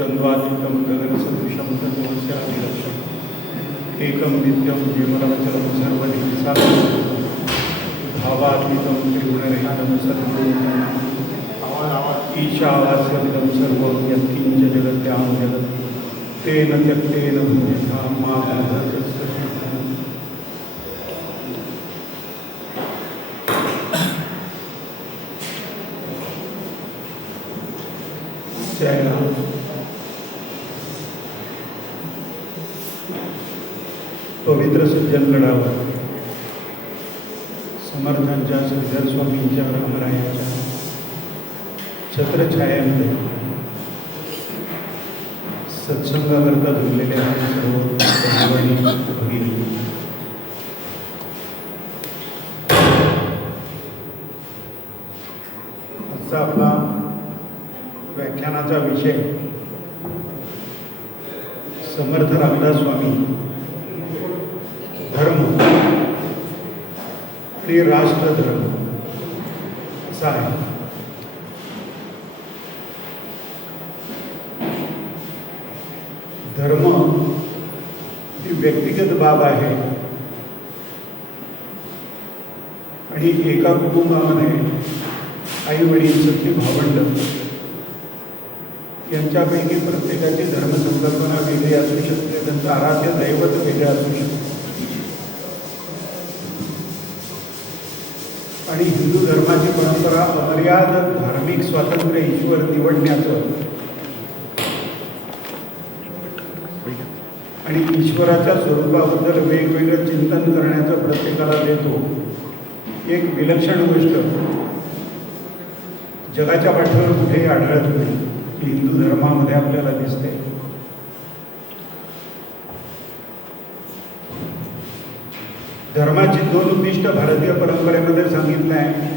द्वंद्वातीतं गगनसदृशं तत्त्वस्याभिलक्षम् एकं नित्यं विमलमचलं सर्वधीसारं भावातीतं त्रिगुणरहितं सद्गुरुं ईशावास्यमिदं सर्वं यत्किञ्च जगत्यां जगत् तेन त्यक्तेन भूमिकां मा गणधर्तस्य सिद्धम्। जय राम। पवित्र सज्जनगडावर समर्थांच्या श्रीधर स्वामींच्या रामरायांच्या छत्रछायेमध्ये सत्संगाकरता जुळलेले आहेत सर्व बंधू आणि भगिनी। आजचा आपला व्याख्यानाचा विषय समर्थ रामदास स्वामी धर्म आणि राष्ट्रधर्म असा आहे। धर्म ही व्यक्तिगत बाब आहे आणि एका कुटुंबामध्ये आई वडील सख्खी भावंड यांच्यापैकी प्रत्येकाची धर्मसंकल्पना वेगळी असू शकते, त्यांचं आराध्य दैवत वेगळं असू शकते। आणि हिंदू धर्माची परंपरा अमर्याद धार्मिक स्वातंत्र्य ईश्वर निवडण्याचं आणि ईश्वराच्या स्वरूपाबद्दल वेगवेगळं चिंतन करण्याचं प्रत्येकाला देतो। एक विलक्षण गोष्ट जगाच्या पाठीवर कुठेही आढळत नाही की हिंदू धर्मामध्ये आपल्याला दिसते। धर्माची दोन उद्दिष्ट भारतीय परंपरेमध्ये सांगितलं आहे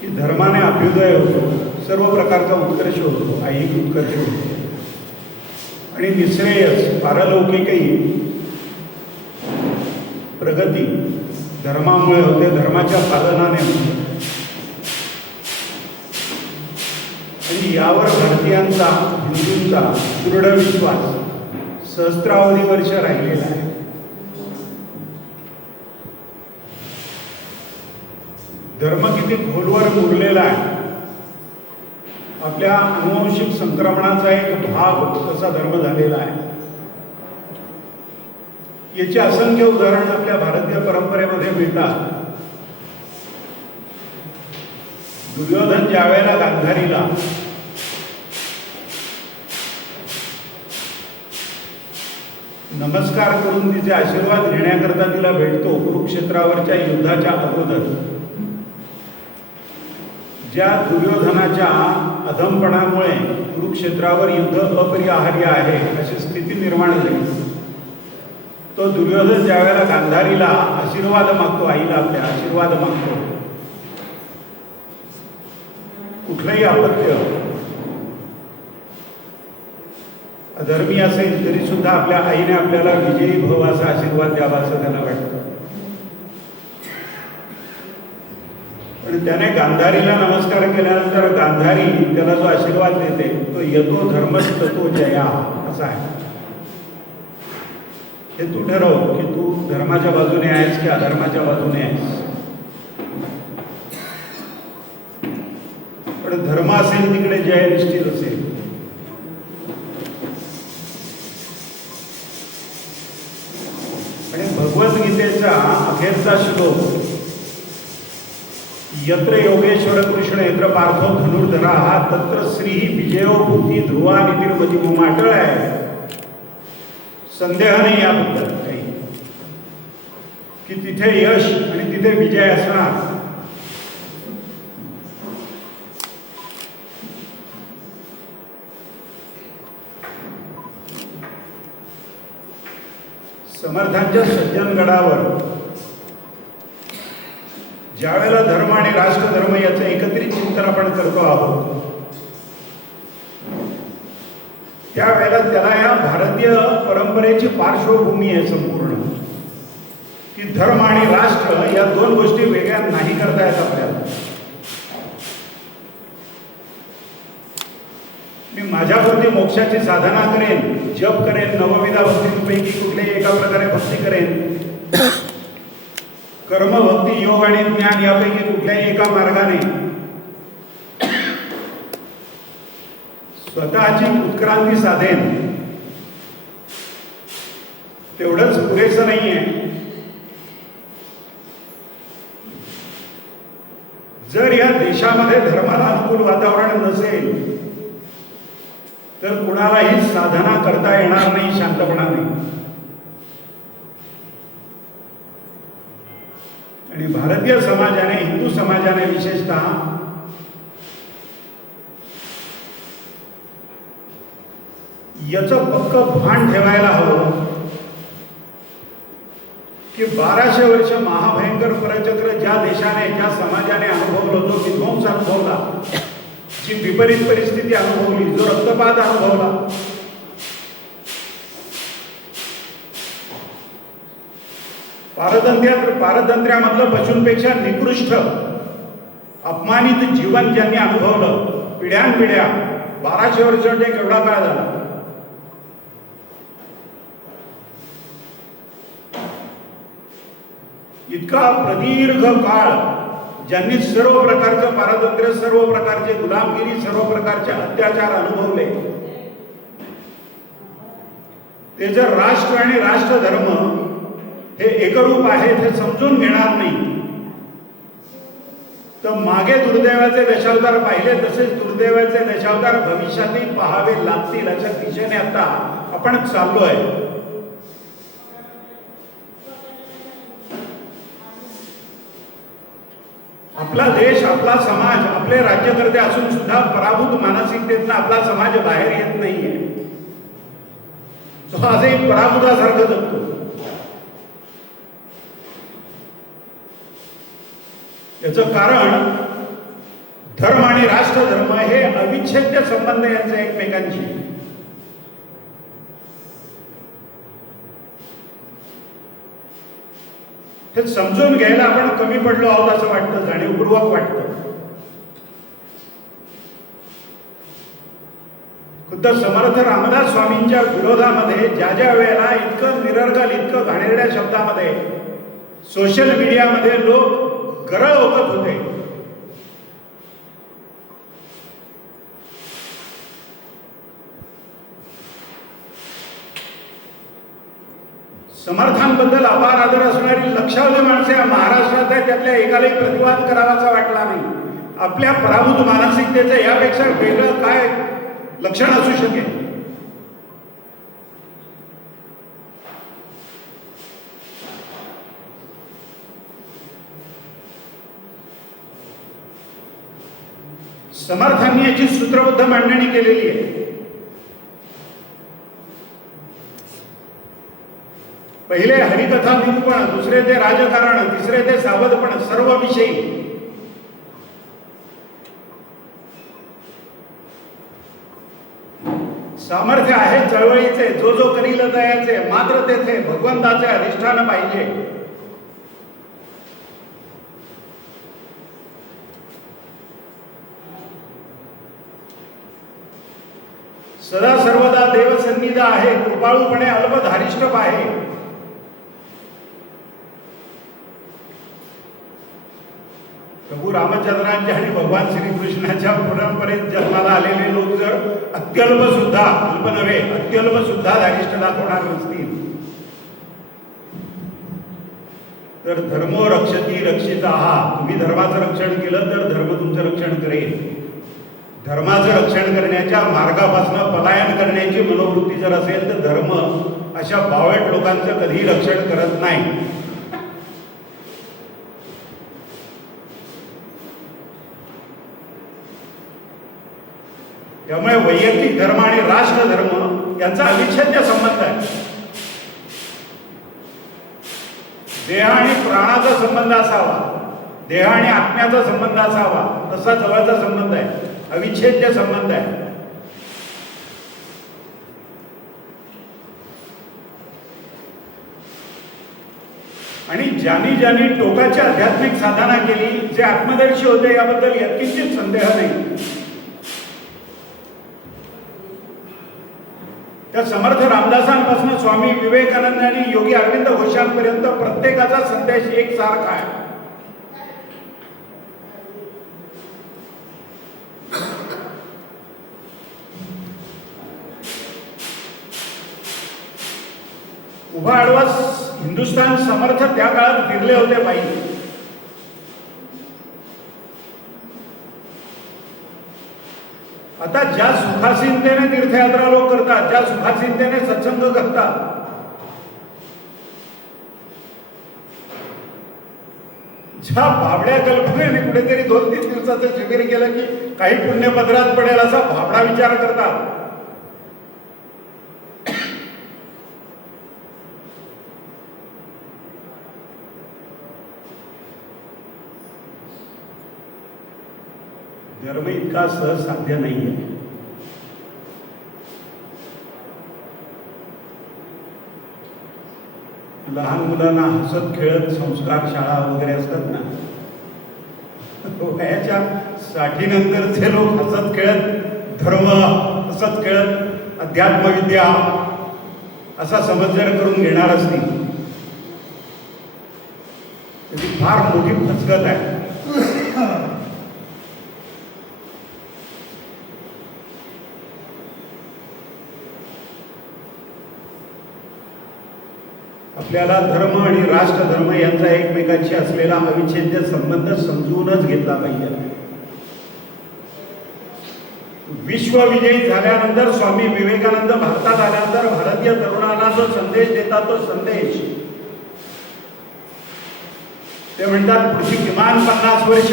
की धर्माने अभ्युदय होतो, सर्व प्रकारचा उत्कर्ष होतो, ऐहिक उत्कर्ष होतो आणि निश्रेयस पारलौकिकही प्रगती धर्मामुळे होते, धर्माच्या पालनाने होते। आणि यावर भारतीयांचा हिंदूंचा दृढ विश्वास सहस्रावधी वर्ष राहिलेला आहे। धर्म किती खोलवर मुरलेला आहे, आपल्या अनुवंशिक संक्रमणाचा एक भाग तसा धर्म झालेला आहे। याची असंख्य उदाहरण आपल्या भारतीय परंपरेमध्ये मिळतात। दुर्योधन ज्यावेळेला गांधारीला नमस्कार करून तिचे आशीर्वाद घेण्याकरता तिला भेटतो, कुरुक्षेत्रावरच्या युद्धाच्या अगोदर ज्या दुर्योधनाच्या अधमपणामुळे कुरुक्षेत्रावर युद्ध अपरिहार्य आहे अशी स्थिती निर्माण झाली, तो दुर्योधन ज्यावेळेला गांधारीला आशीर्वाद मागतो, आईला आपल्या आशीर्वाद मागतो, कुठलंही अपत्य अधर्मी असेल तरी सुद्धा आपल्या आईने आपल्याला विजयी भव असा आशीर्वाद द्यावा असं त्याला वाटतं। पण त्याने गांधारीला नमस्कार केल्यानंतर गांधारी त्याला जो आशीर्वाद देते तो यतो धर्मस्ततो जया असा आहे। हे तू ठरव की तू धर्माच्या बाजूने आहेस की अधर्माच्या बाजूने आहेस। पण धर्म असेल तिकडे जय निश्चित असेल। आणि भगवद्गीतेचा अखेरचा श्लोक यत्र योगेश्वर कृष्ण यत्र पार्थो धनुर्धरा तत्र श्री विजयो भूती ध्रुवा निर्मती माटळ आहे। संदेह नाही याबद्दल काही की तिथे यश आणि तिथे विजय असणार। समर्थांच्या सज्जनगडावर ज्यावेळेला धर्म आणि राष्ट्रधर्म याचं एकत्रित चिंतन आपण करतो आहोत, त्यावेळेला त्याला या भारतीय परंपरेची पार्श्वभूमी आहे संपूर्ण, की धर्म आणि राष्ट्र या दोन गोष्टी वेगळ्या नाही करता येत आपल्याला। मी माझ्यापुरती मोक्षाची साधना करेन, जप करेन, नवविधा भक्तींपैकी कुठल्याही एका प्रकारे भक्ती करेन, कर्म, भक्ती, योग आणि ज्ञान यापैकी कुठल्याही एका मार्गाने स्वतःची उत्क्रांती साधेन, तेवढंच पुरेसं नाहीये. जर या देशामध्ये धर्माला अनुकूल वातावरण नसेल तर कुणालाही साधना करता येणार नाही शांतपणाने. आणि भारतीय समाजाने, हिंदू समाजाने विशेषतः याचं पक्क भान ठेवायला हवं की 1200 वर्ष महाभयंकर परचक्र ज्या देशाने, ज्या समाजाने अनुभवलं, जो विध्वंस अनुभवला, जी विपरीत परिस्थिती अनुभवली, जो रक्तपात अनुभवला, पारतंत्र्यामधलं पशूंपेक्षा निकृष्ट अपमानित जीवन ज्यांनी अनुभवलं, पिढ्यानपिढ्या, 1200 वर्ष म्हणजे केवढा काळ झाला. इतका प्रदीर्घ काळ ज्यांनी सर्व प्रकारचं पारतंत्र्य, सर्व प्रकारचे गुलामगिरी, सर्व प्रकारचे अत्याचार अनुभवले, ते जर राष्ट्र आणि राष्ट्रधर्म हे एकरूप आहेत हे समजून घेणार नाही तर मागे दुर्दैवाचे दशावतार पाहिले तसेच दुर्दैवाचे दशावतार भविष्यातही पाहावे लागतील अशा दिशेने आता आपण चाललोय. आपला देश, आपला समाज, आपले राज्यकर्ते असून सुद्धा पराभूत मानसिकतेतनं आपला समाज बाहेर येत नाहीये. तो आजही पराभूतासारखं जगतो. याचं कारण धर्म आणि राष्ट्रधर्म हे अविच्छेद्य संबंध यांचे एकमेकांशी. हे समजून घ्यायला आपण कमी पडलो आहोत असं वाटतं, जाणीवपूर्वक वाटतं. खुद्द समर्थ रामदास स्वामींच्या विरोधामध्ये ज्या ज्या वेळेला इतकं निरर्गल, इतकं घाणेरड्या शब्दामध्ये सोशल मीडियामध्ये लोक गरळ ओकत होते, समर्थांबद्दल अपार आदर असणारी लक्षावधी माणसे महाराष्ट्रात आहेत, त्यातल्या एकालाही प्रतिवाद करावाचा वाटला नाही. आपल्या पराभूत मानसिकतेचं यापेक्षा वेगळं काय लक्षण असू शकेल. समर्थांनी याची सूत्रबद्ध मांडणी केलेली आहे. पहिले हरिकथा निरूपण, दुसरे ते राजकारण, तिसरे ते सावधपण, सर्व विषयी सामर्थ्य आहे चळवळीचे, जो जो करील दयाचे, मात्र तेथे भगवंताचे अधिष्ठान पाहिजे. सदा सर्वदा देवसन्निध आहे, कृपाळूपणे अल्पधारिष्ठ आहे. प्रभू रामचंद्रांच्या आणि भगवान श्रीकृष्णाच्या परंपरेत जन्माला आलेले लोक जर अत्यल्प सुद्धा, अल्प नव्हे अत्यल्प सुद्धा धारिष्ठ दाखवणार नसतील तर धर्मो रक्षती रक्षित आहात. तुम्ही धर्माचं रक्षण केलं तर धर्म तुमचं रक्षण करेल. धर्माचं रक्षण करण्याच्या मार्गापासून पलायन करण्याची मनोवृत्ती जर असेल तर धर्म अशा बावट लोकांचं कधीही रक्षण करत नाही. त्यामुळे वैयक्तिक धर्म आणि राष्ट्रधर्म यांचा अविच्छेद्य संबंध आहे. देह आणि प्राणाचा संबंध असावा, देह आणि आत्म्याचा संबंध असावा, तसा जवळचा संबंध आहे, अविच्छेद्य संबंध आहे. आणि ज्यांनी ज्यांनी टोकाची आध्यात्मिक साधना केली, जे आत्मदर्शी होते, याबद्दल यत्किंचित संदेह नाही. त्या समर्थ रामदासांपासून स्वामी विवेकानंद आणि योगी अरविंद घोषांपर्यंत प्रत्येकाचा संदेश एकसारखा आहे. उभा आडवा हिंदुस्थान समर्थ त्या काळात फिरले होते बाई. आता ज्या सुखासीनतेने तीर्थयात्रा लोक करतात, ज्या सुखासीनतेने सत्संग करतात, ज्या भाबड्या कल्पनेने कुठेतरी 2-3 दिवसाचं शिबिर केलं की काही पुण्यपत्रात पडेल असा भाबडा विचार करतात, धर्म इतका सहज साध्य नाहीये. लहान मुलांना हसत खेळत संस्कार शाळा वगैरे असतात ना, वयाच्या 60 नंतरचे लोक हसत खेळत धर्म, हसत खेळत अध्यात्मविद्या असा समज जर करून घेणार असतील तर ती फार मोठी फसगत आहे. आपल्याला धर्म आणि राष्ट्रधर्म यांचा एकमेकांशी असलेला अविच्छेद्य संबंध समजूनच घेतला पाहिजे. विश्वविजयी झाल्यानंतर स्वामी विवेकानंद भारतात आल्यानंतर भारतीय तरुणांना जो संदेश देतात, तो संदेश ते म्हणतात पुढची किमान 50 वर्ष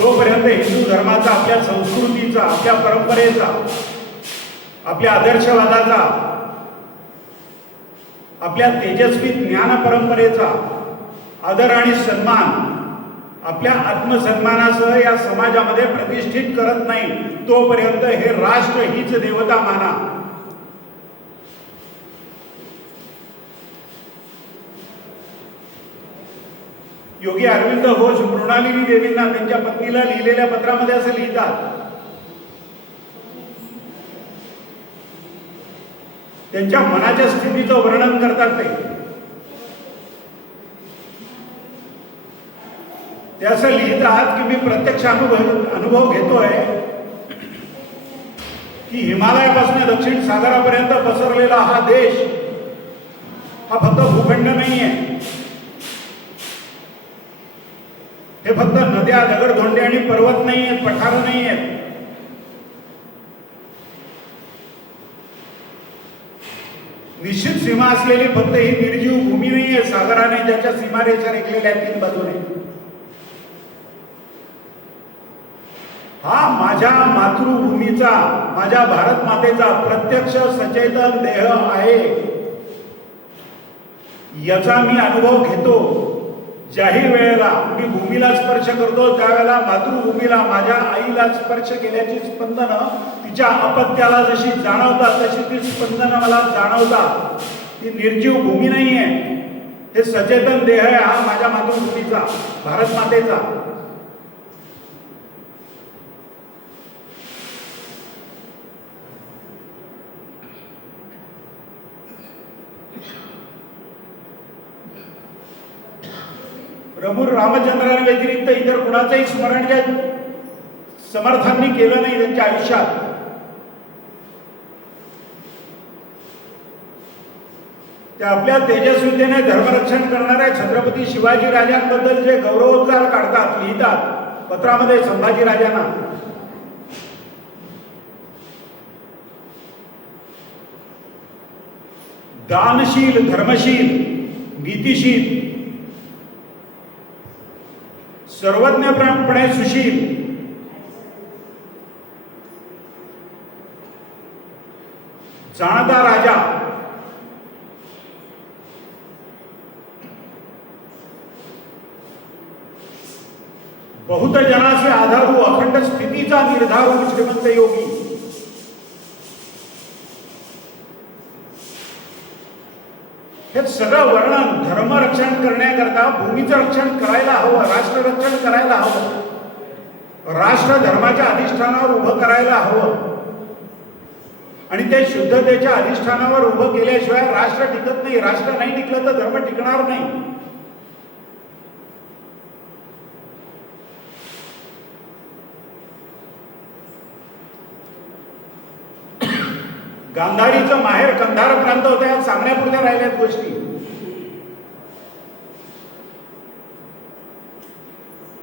जोपर्यंत हिंदू धर्माचा, आपल्या संस्कृतीचा, आपल्या परंपरेचा, आपल्या आदर्शवादाचा, आपल्या तेजस्वी ज्ञान परंपरेचा आदर आणि सन्मान आपल्या आत्मसन्मानासह या समाजामध्ये प्रतिष्ठित करत नाही, तोपर्यंत हे राष्ट्र हीच देवता माना. योगी अरविंद घोष मृणालिनी देवींना त्यांच्या पत्नीला लिहिलेल्या पत्रामध्ये असं लिहितात, त्यांच्या मनाच्या स्थितीचं वर्णन करतात. ते असं लिहितात की मी प्रत्यक्ष अनुभव घेतोय की हिमालयापासून दक्षिण सागरापर्यंत पसरलेला हा देश हा फक्त भूखंड नाहीये, हे फक्त नद्या, दगडधोंडे आणि पर्वत नाही आहेत, पठार नाही आहेत. निश्चित सीमा असलेली फक्त ही निर्जीव भूमी नाहीये, सागराने ज्याच्या सीमारेषा रेखलेल्या 3 बाजूने. हा माझ्या मातृभूमीचा, माझ्या भारत मातेचा प्रत्यक्ष सचेतन देह आहे. याचा मी अनुभव घेतो. ज्याही वेळेला मी भूमीला स्पर्श करतो त्यावेळेला मातृभूमीला, माझ्या आईला स्पर्श केल्याची स्पंदनं तिच्या अपत्याला जशी जाणवतात तशी ती स्पंदनं मला जाणवतात. ती निर्जीव भूमी नाहीये, हे सचेतन देह आहे हा माझ्या मातृभूमीचा, भारत मातेचा. प्रभू रामचंद्रांच्या व्यतिरिक्त इतर कुणाचंही स्मरण या समर्थांनी केलं नाही त्यांच्या आयुष्यात. त्या आपल्या तेजस्वीतेने धर्मरक्षण करणाऱ्या छत्रपती शिवाजी राजांबद्दल जे गौरवोद्गार काढतात, लिहितात पत्रामध्ये संभाजी राजांना, दानशील, धर्मशील, नीतिशील, सर्वज्ञपणे सुशील, जाणता राजा, बहुत जनासे आधारू, अखंड स्थितीचा निर्धारू श्रीमंत योगी. हे सगळं वर्णन धर्मरक्षण करण्याकरता भूमीचं रक्षण करायला हवं, राष्ट्र रक्षण करायला हवं, राष्ट्र धर्माच्या अधिष्ठानावर उभं करायला हवं. आणि ते शुद्धतेच्या अधिष्ठानावर उभं केल्याशिवाय राष्ट्र टिकत नाही. राष्ट्र नाही टिकलं तर धर्म टिकणार नाही. गांधारीचं माहेर कंधार प्रांत होता, या सांगण्यापुरत्या राहिल्यात गोष्टी.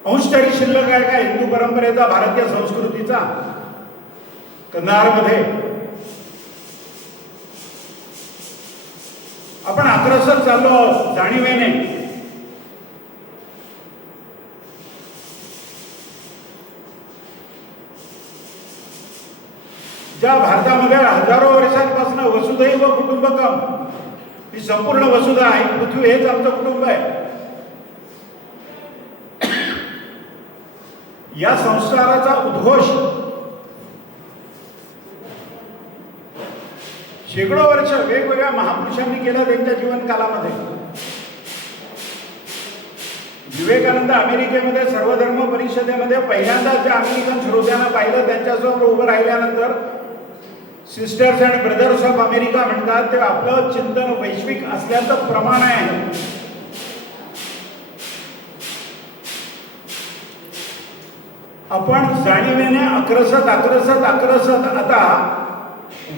अंश तरी शिल्लक आहे का हिंदू परंपरेचा, भारतीय संस्कृतीचा? कंधारमध्ये आपण अग्रसर चाललो आहोत जाणीवेने. ज्या भारतामध्ये हजारो वर्षांपासून वसुधैव कुटुंबकम ही संपूर्ण वसुधा आहे, पृथ्वी हेच आमचं कुटुंब आहे, या संस्काराचा उद्घोष शेकडो वर्ष वेगवेगळ्या महापुरुषांनी केलं त्यांच्या जीवनकालामध्ये. विवेकानंद अमेरिकेमध्ये सर्वधर्म परिषदेमध्ये पहिल्यांदा ज्या अमेरिकन श्रोत्यांना पाहिलं, त्यांच्यासमोर उभं राहिल्यानंतर sisters and brothers of America म्हणतात, ते आपलं चिंतन वैश्विक असल्याचं प्रमाण आहे. आपण जाणीवेने अग्रसत आता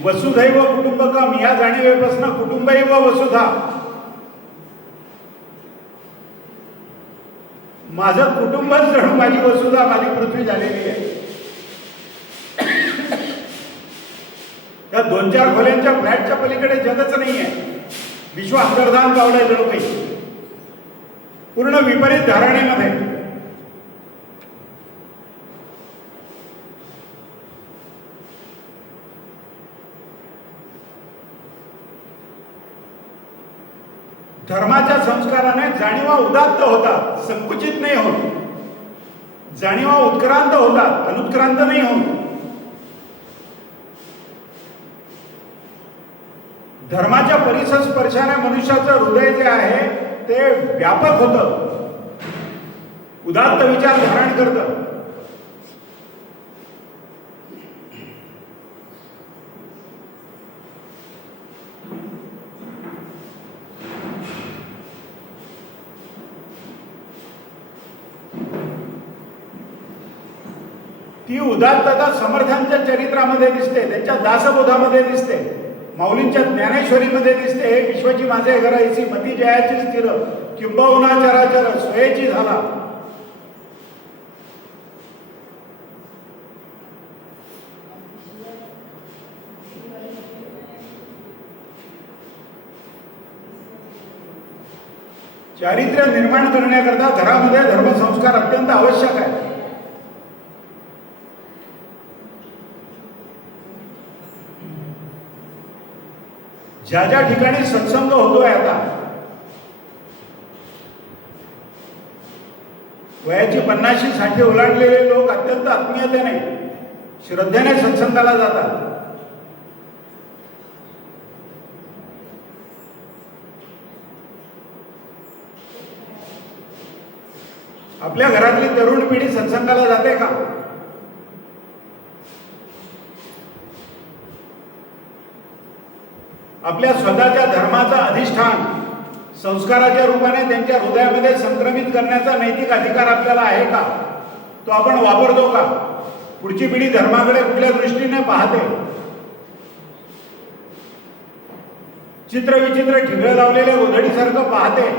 वसुधैव कुटुंबकम या जाणीवेपासून कुटुंबैव वसुधा, माझं कुटुंबच जणू माझी वसुधा, माझी पृथ्वी झालेली आहे. त्या 2-4 खोल्यांच्या फ्लॅटच्या पलीकडे जगच नाही आहे. विश्व अंतर्धान पावलंय जणू काही, पूर्ण विपरीत धारणेमध्ये. धर्माच्या संस्काराने जाणीवा उदात्त होतात, संकुचित नाही होत. जाणीवा उत्क्रांत होतात, अनुत्क्रांत नाही होत. धर्माच्या परिसस्पर्शाने मनुष्याचं हृदय जे आहे ते व्यापक होतं, उदात्त विचार धारण करतं. ती उदात्तता समर्थांच्या चरित्रामध्ये दिसते, त्यांच्या दासबोधामध्ये दिसते, माऊलींच्या ज्ञानेश्वरीमध्ये दिसते. हे विश्वची माझे घर ऐसी मती जयाची स्थिर, किंबहुना चराचर सोयेची झाला. चारित्र्य निर्माण करण्याकरता घरामध्ये धर्मसंस्कार अत्यंत आवश्यक आहे. ज्या ज्या ठिकाणी सत्संग होतोय, आता वयाची 50-60 ओलांडलेले लोक अत्यंत आत्मीयतेने श्रद्धेने सत्संगाला जातात. आपल्या घरातली तरुण पिढी सत्संगाला जाते का? आपल्या स्वतःच्या धर्माचा अधिष्ठान संस्काराच्या रूपाने त्यांच्या हृदयामध्ये संक्रमित करण्याचा नैतिक अधिकार आपल्याला आहे का? तो आपण वापरतो का? पुढची पिढी धर्माकडे कुठल्या दृष्टीने पाहते? चित्रविचित्र ठिगळं लावलेल्या गोधडीसारखं पाहते.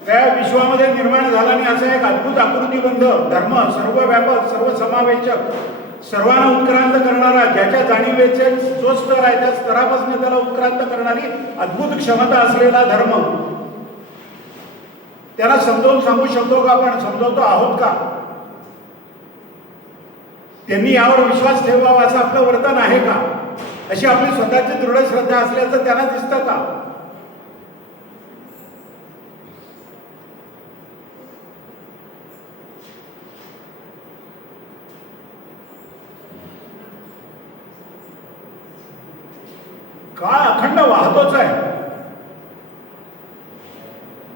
त्या विश्वामध्ये निर्माण झाला आणि असा एक अद्भुत आकृतीबंध धर्म, सर्वव्यापक, सर्वसमावेशक, सर्वांना उत्क्रांत करणारा, ज्याच्या जाणीवेचे जो स्तर आहे त्या स्तरापासून त्याला उत्क्रांत करणारी अद्भुत क्षमता असलेला धर्म, त्याला समजावून सांगू शकतो का? आपण समजवतो आहोत का? त्यांनी यावर विश्वास ठेवावा असं आपलं वर्तन आहे का? अशी आपली स्वतःची दृढ श्रद्धा असल्याचं त्यांना दिसतं का? काळ अखंड वाहतोच आहे.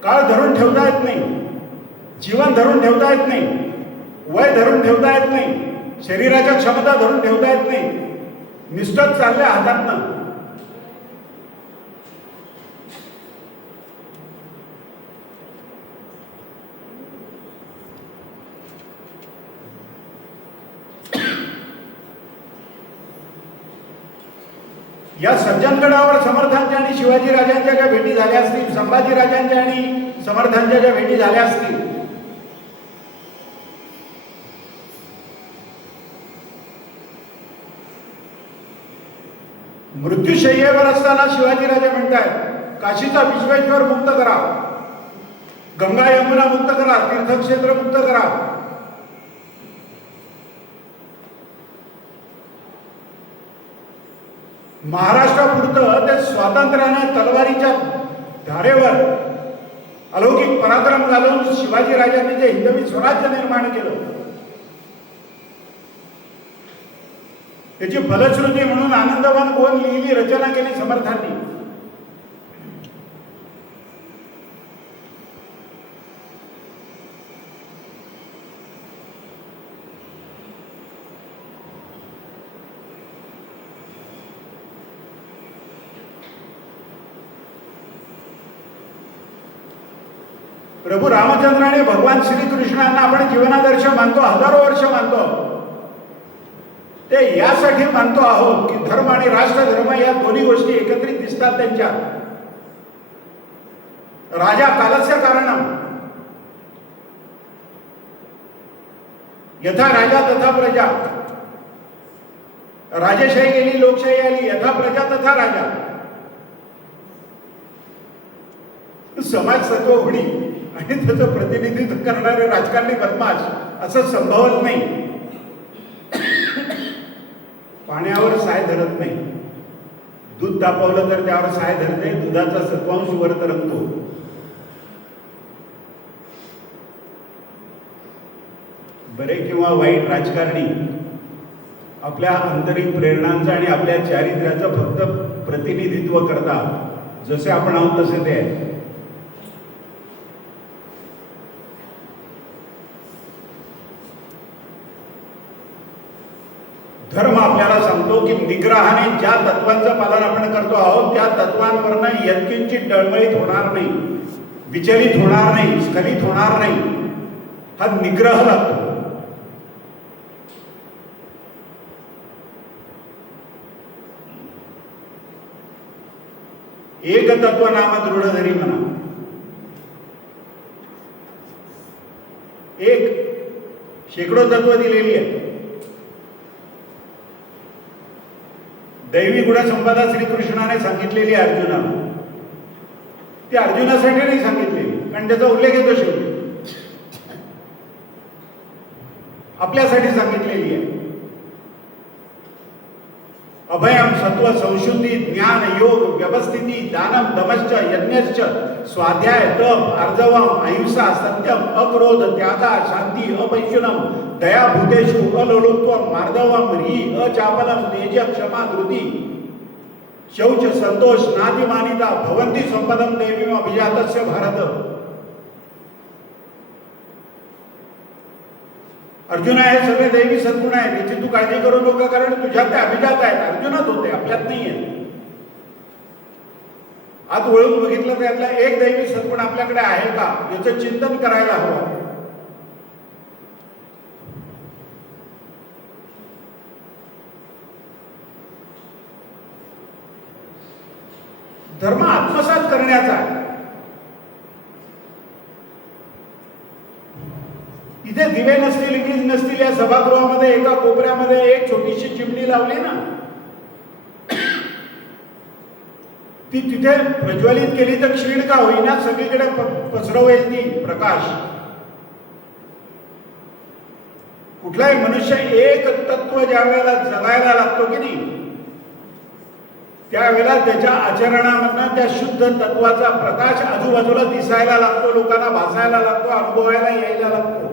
काळ धरून ठेवता येत नाही, जीवन धरून ठेवता येत नाही. वय धरून ठेवता येत नाही, शरीराच्या क्षमता धरून ठेवता येत नाही, निष्ठच चालल्या हातातनं. या सज्जनगडावर समर्थांच्या आणि शिवाजी राजांच्या ज्या भेटी झाल्या असतील, संभाजी राजांच्या आणि समर्थांच्या ज्या भेटी झाल्या असतील, मृत्यूशय्येवर असताना शिवाजी राजे म्हणतायत काशीचा विश्वेश्वर मुक्त करा, गंगा यमुना मुक्त करा, तीर्थक्षेत्र मुक्त करा. महाराष्ट्रापुरतं ते स्वातंत्र्याने तलवारीच्या धारेवर अलौकिक पराक्रम घालून शिवाजी राजांनी जे हिंदवी स्वराज्य निर्माण केलं, त्याची फलश्रुती म्हणून आनंदवन गोन लिहिली, रचना केली समर्थांनी. प्रभू रामचंद्राने भगवान श्रीकृष्णांना आपण जीवनादर्श मानतो, हजारो वर्ष मानतो. ते यासाठी मानतो आहोत की धर्म आणि राष्ट्रधर्म या दोन्ही गोष्टी एकत्रित दिसतात त्यांच्या. राजा कालस्य कारणम, यथा राजा तथा प्रजा. राजेशाही गेली, लोकशाही आली, यथा प्रजा तथा राजा. समाज सत्वगुणी आणि त्याचं प्रतिनिधित्व करणारे राजकारणी बदमाश असं संभवत नाही. पाण्यावर साय धरत नाही, दूध तापवलं तर त्यावर साय धरते, दुधाचा सत्वांश वर तरंगतो. बरे किंवा वाईट राजकारणी आपल्या आंतरिक प्रेरणांचं आणि आपल्या चारित्र्याचं फक्त प्रतिनिधित्व करतात. जसे आपण आहोत तसे ते आहे. धर्म आपल्याला सांगतो की निग्रहाने ज्या तत्वांचं पालन आपण करतो आहोत त्या तत्वांवरनं यत्किंचित डळमळीत होणार नाही, विचलित होणार नाही, स्खलित होणार नाही. हा निग्रह लागतो. एक तत्व नाम दृढ धरी म्हणा. एक शेकडो तत्व दिलेली आहे. दैवी गुणसंपदा श्रीकृष्णाने सांगितलेली आहे अर्जुनाला. ती अर्जुनासाठी नाही सांगितलेली, कारण त्याचा उल्लेख येतो शेवटी. आपल्यासाठी सांगितलेली आहे. अभयम, सत्व, संशुद्धी, ज्ञान, योग, व्यवस्थिती, दानम, दमश्च, यज्ञश्च, स्वाध्याय, तप, आर्जवम, अहिंसा, सत्यम, अक्रोध, त्यागा, शांती, अपैशुनम, दया, भूतेषु, अलोलुत्वम, मार्दवम, ह्री, अचापलम, तेज, क्षमा, धृती, शौच, संतोष, नातिमानिता, भवंती संपदम दैवीम अभिजातस्य भारत. अर्जुन हे सगळे दैवी सद्गुण आहेत, याची तू काळजी करू नको, कारण तुझ्यात ते अभिजात आहेत. अर्जुनात होते, आपल्यात नाही आहे. आत वळून बघितलं तर यातला एक दैवी सद्गुण आपल्याकडे आहे का याचं चिंतन करायला हवं. धर्म आत्मसात करण्याचा. इथे दिवे नसतील, वीज नसतील, या सभागृहामध्ये एका कोपऱ्यामध्ये एक छोटीशी चिमणी लावली ना, ती तिथे प्रज्वलित केली तर क्षीण का होईना सगळीकडे पसरवेल ती प्रकाश. कुठलाही मनुष्य एक तत्व ज्या वेळेला जगायला लागतो की नाही, त्यावेळेला त्याच्या आचरणामधनं त्या शुद्ध तत्वाचा प्रकाश आजूबाजूला दिसायला लागतो, लोकांना भासायला लागतो, अनुभवायला यायला लागतो.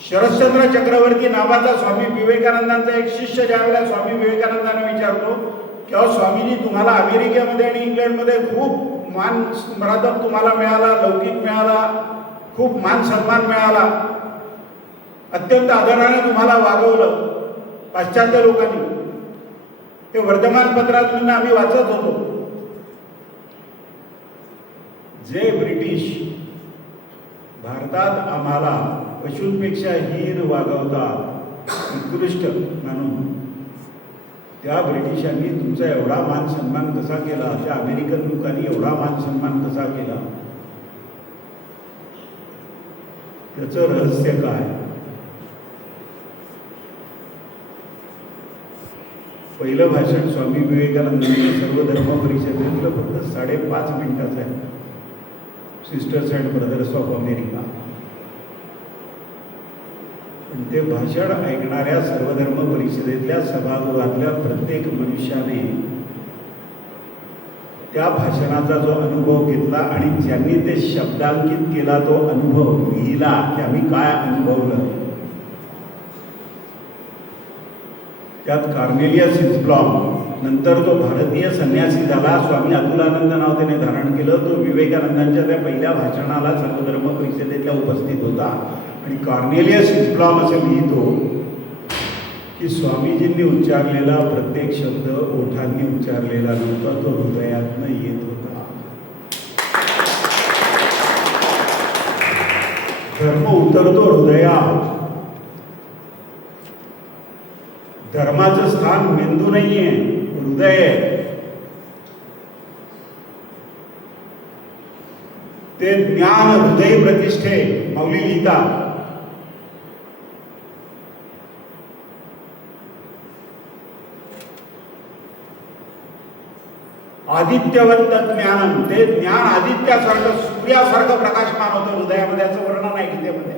शरश्चंद्र चक्रवर्ती नावाचा स्वामी विवेकानंदांचा एक शिष्य ज्यावेळेला स्वामी विवेकानंदांना विचारतो की स्वामीजी, तुम्हाला अमेरिकेमध्ये आणि इंग्लंडमध्ये खूप मान मरादब तुम्हाला मिळाला, लौकिक मिळाला, खूप मान सन्मान मिळाला, अत्यंत आदराने तुम्हाला वागवलं पाश्चात्य लोकांनी. हे वर्तमानपत्रातून आम्ही वाचत होतो. जे ब्रिटिश भारतात आम्हाला पशूंपेक्षा हीन वागवतात उत्कृष्ट म्हणून, त्या ब्रिटिशांनी तुमचा एवढा मान सन्मान कसा केला, त्या अमेरिकन लोकांनी एवढा मान सन्मान कसा केला, त्याचं रहस्य काय? पहिलं भाषण स्वामी विवेकानंदांनी सर्व धर्म परिषदेतलं फक्त 5.5 मिनिटाचं आहे. Sisters and brothers of America. पण ते भाषण ऐकणाऱ्या सर्वधर्म परिषदेतल्या सभागृहातल्या प्रत्येक मनुष्याने त्या भाषणाचा जो अनुभव घेतला आणि ज्यांनी ते शब्दांकित केला, तो अनुभव लिहिला की आम्ही काय अनुभवलं. त्यात कार्नेलियस हिस्ब्लॉम, नंतर तो भारतीय संन्यासी झाला, स्वामी अतुलानंद नाव त्याने धारण केलं. तो विवेकानंदांच्या त्या पहिल्या भाषणाला सर्वधर्म परिषदेतल्या उपस्थित होता आणि कार्नेलियस हिस्ब्लॉम असं लिहितो की स्वामीजींनी उच्चारलेला प्रत्येक शब्द ओठांनी उच्चारलेला नव्हता, तो हृदयातनं येत होता. धर्म उतरतो हृदयात. धर्माचं स्थान मेंदू नाहीये, हृदय आहे. ते ज्ञान हृदय प्रतिष्ठे माऊली लिहितात. आदित्यवंत ज्ञानम, ते ज्ञान आदित्यासारखं सूर्यासारखं प्रकाशमान होतं हृदयामध्ये, असं वर्णन आहे गीतेमध्ये.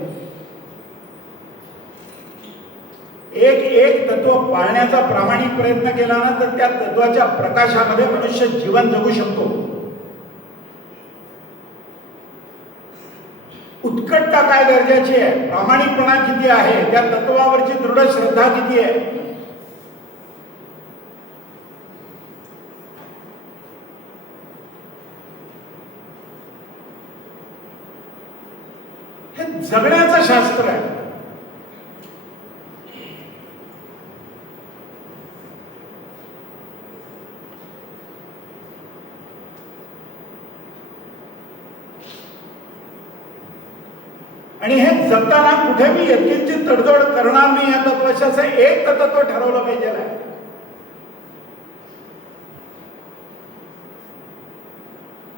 एक तत्व पाळण्याचा प्रामाणिक प्रयत्न केला ना, तर त्या तत्वाच्या प्रकाशामध्ये मनुष्य जीवन जगू शकतो. उत्कटता काय दर्जाची आहे, प्रामाणिकपणा किती आहे, त्या तत्वावरची दृढ श्रद्धा किती आहे. हे जगण्याचं शास्त्र आहे. आणि हे जगताना कुठे मी यत्किंचित तडजोड करणार नाही या तत्वाचं एक तत्व ठरवलं पाहिजे.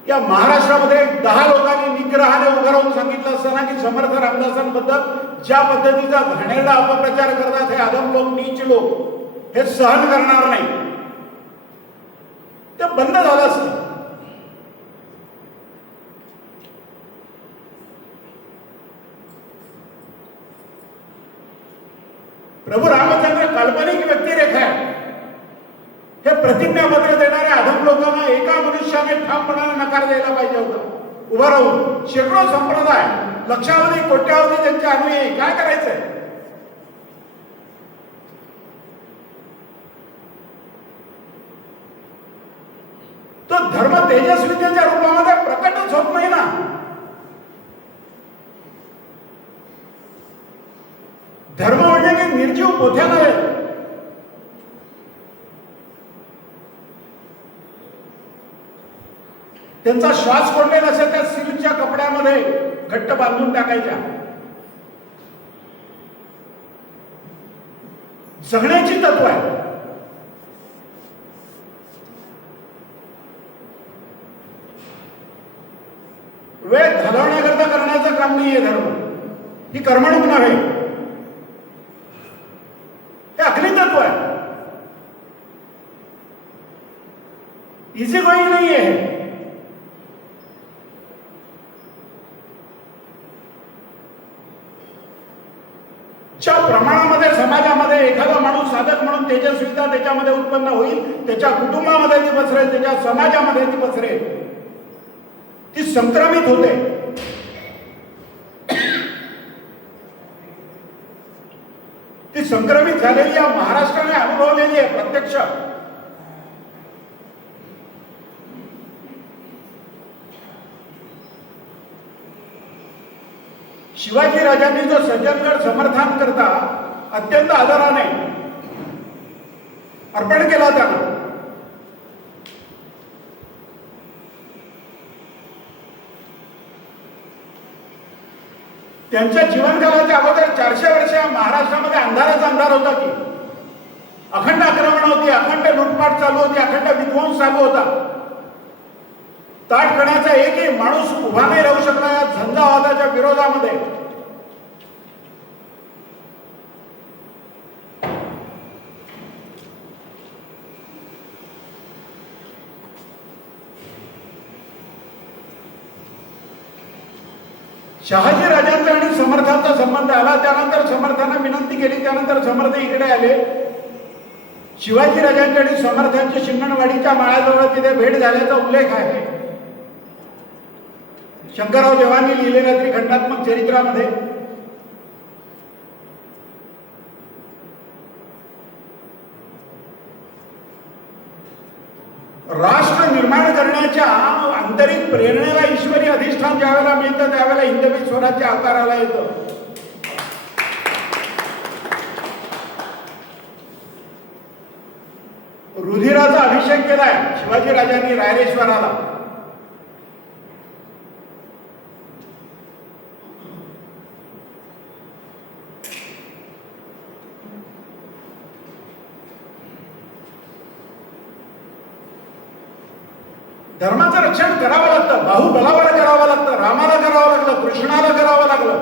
या महाराष्ट्रामध्ये 10 लोकांनी निग्रहाने उभं राहून सांगितलं असताना की समर्थ रामदासांबद्दल ज्या पद्धतीचा घाणेरडा अपप्रचार करतात हे अधम लोक, नीच लोक, हे सहन करणार नाही, ते बंद झालं असतं. प्रभू रामचंद्र काल्पनिक व्यक्तिरेखा आहे. हे प्रतिज्ञापत्र देणाऱ्या अधम लोकांना एका मनुष्याने ठामपणाने नकार द्यायला पाहिजे होता. उभा राहून शेकडो संप्रदाय, लक्षावधी कोट्यावधी त्यांच्या अनुयायी, काय करायचंय? तो धर्म तेजस्वितेच्या रूपामध्ये प्रकटच होत नाही ना. धर्म म्हणजे की निर्जीव पोथ्या नव्हे. त्यांचा श्वास कोंडलेला असेल त्या सिल्कच्या कपड्यामध्ये घट्ट बांधून टाकायच्या. जगण्याची तत्व आहे. वेळ घालवण्याकरता करण्याचं काम नाहीये धर्म. ही कर्मणूक नव्हे, हे अग्नि तत्व आहे. इझी गोईंग नाहीये. ज्या प्रमाणामध्ये समाजामध्ये एखादा माणूस साधक म्हणून तेजस्विता त्याच्यामध्ये उत्पन्न होईल, त्याच्या कुटुंबामध्ये ती पसरेल, त्याच्या समाजामध्ये ती पसरेल, ती संक्रमित होते. ती संक्रमित झालेली या महाराष्ट्राने अनुभवलेली आहे प्रत्यक्ष. शिवाजी राजांनी जो सज्जनगड समर्थन करता अत्यंत आदराने अर्पण केला त्यांना. त्यांच्या जीवनकालाच्या अगोदर 400 वर्ष महाराष्ट्रामध्ये अंधाराचा अंधार होता की अखंड आक्रमण होती, अखंड लुटपाट चालू होती, अखंड विध्वंस चालू होता. ताटकण्याचा एकही माणूस उभा नाही राहू शकला या झंझावादाच्या विरोधामध्ये. शहाजी राजांचा आणि समर्थांचा संबंध आला. त्यानंतर समर्थांना विनंती केली, त्यानंतर समर्थ इकडे आले. शिवाजी राजांच्या आणि समर्थांची शिंगणवाडीच्या माळाजवळ तिथे भेट झाल्याचा उल्लेख आहे शंकरराव देवांनी लिहिलेल्या त्रिखंडात्मक चरित्रामध्ये. राष्ट्र निर्माण करण्याच्या आंतरिक प्रेरणेला ईश्वरी अधिष्ठान ज्यावेळेला मिळतं त्यावेळेला हिंदवी स्वराज्य आकाराला येतं. रुधिराचा अभिषेक केलाय शिवाजी राजांनी रायरेश्वराला. धर्माचं रक्षण करावं लागतं, बाहुबलावर करावं लागतं, रामाला करावं लागलं, कृष्णाला करावं लागलं.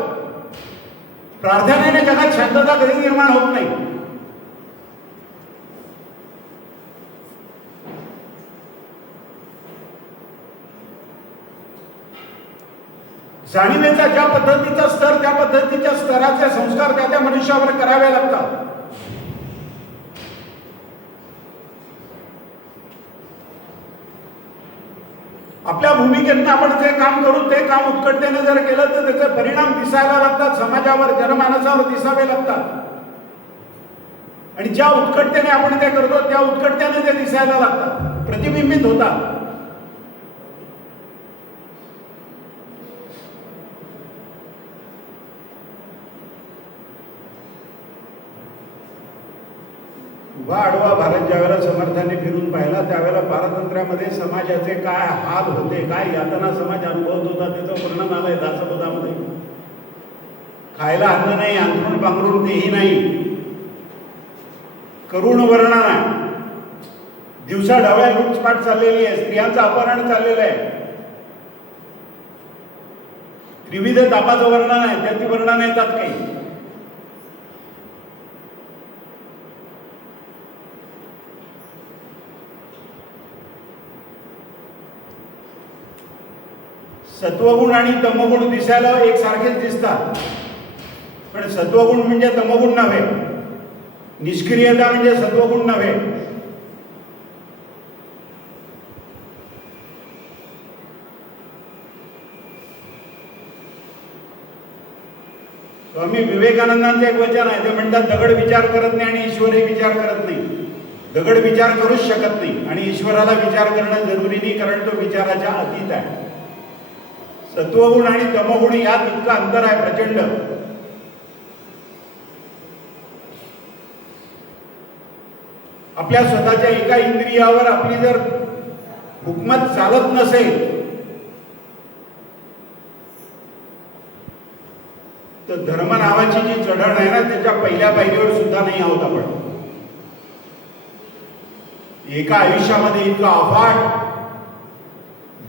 प्रार्थनेने जगात शांतता कधी निर्माण होत नाही. जाणीवेचा ज्या पद्धतीचा स्तर त्या पद्धतीच्या स्तराचे संस्कार त्या त्या मनुष्यावर करावे लागतात. आपल्या भूमिकेतून आपण जे काम करू ते काम उत्कटतेने जर केलं तर त्याचे परिणाम दिसायला लागतात, समाजावर जनमानसावर दिसावे लागतात. आणि ज्या उत्कटतेने आपण ते करतो त्या उत्कटतेने ते दिसायला लागतात, प्रतिबिंबित होतात. उभा आडवा भारत ज्यावेळेला समर्थाने फिरून पाहिला त्यावेळेला पारतंत्र्यामध्ये समाजाचे काय हाल होते, काय यातना समाज अनुभवत होता त्याचा परिणाम आलाय दासबोधामध्ये. खायला अन्न नाही, अंथरूण पांघरूण तेही नाही, करुण वर्णन आहे. दिवसा ढवळ्या लुटपाट चाललेली आहे, स्त्रियांचं अपहरण चाललेलं आहे, त्रिविध तापाचं वर्णन आहे, त्याची वर्णन येतात काही. सत्वगुण आणि तमगुण दिसायला एकसारखेच दिसतात, पण सत्वगुण म्हणजे तमगुण नव्हे, निष्क्रियता म्हणजे सत्वगुण नव्हे. स्वामी विवेकानंदांचं एक वचन आहे, ते म्हणतात दगड विचार करत नाही आणि ईश्वरही विचार करत नाही. दगड विचार करूच शकत नाही आणि ईश्वराला विचार करणं जरुरी नाही, कारण तो विचाराच्या अतीत आहे. सत्वगुण आणि तमगुण यात इतकं अंतर आहे प्रचंड. आपल्या स्वतःच्या एका इंद्रियावर आपली जर हुकमत चालत नसेल तर धर्म नावाची जी चढण आहे ना त्याच्या पहिल्या पायरीवर सुद्धा नाही आहोत आपण. एका आयुष्यामध्ये इतका अफाट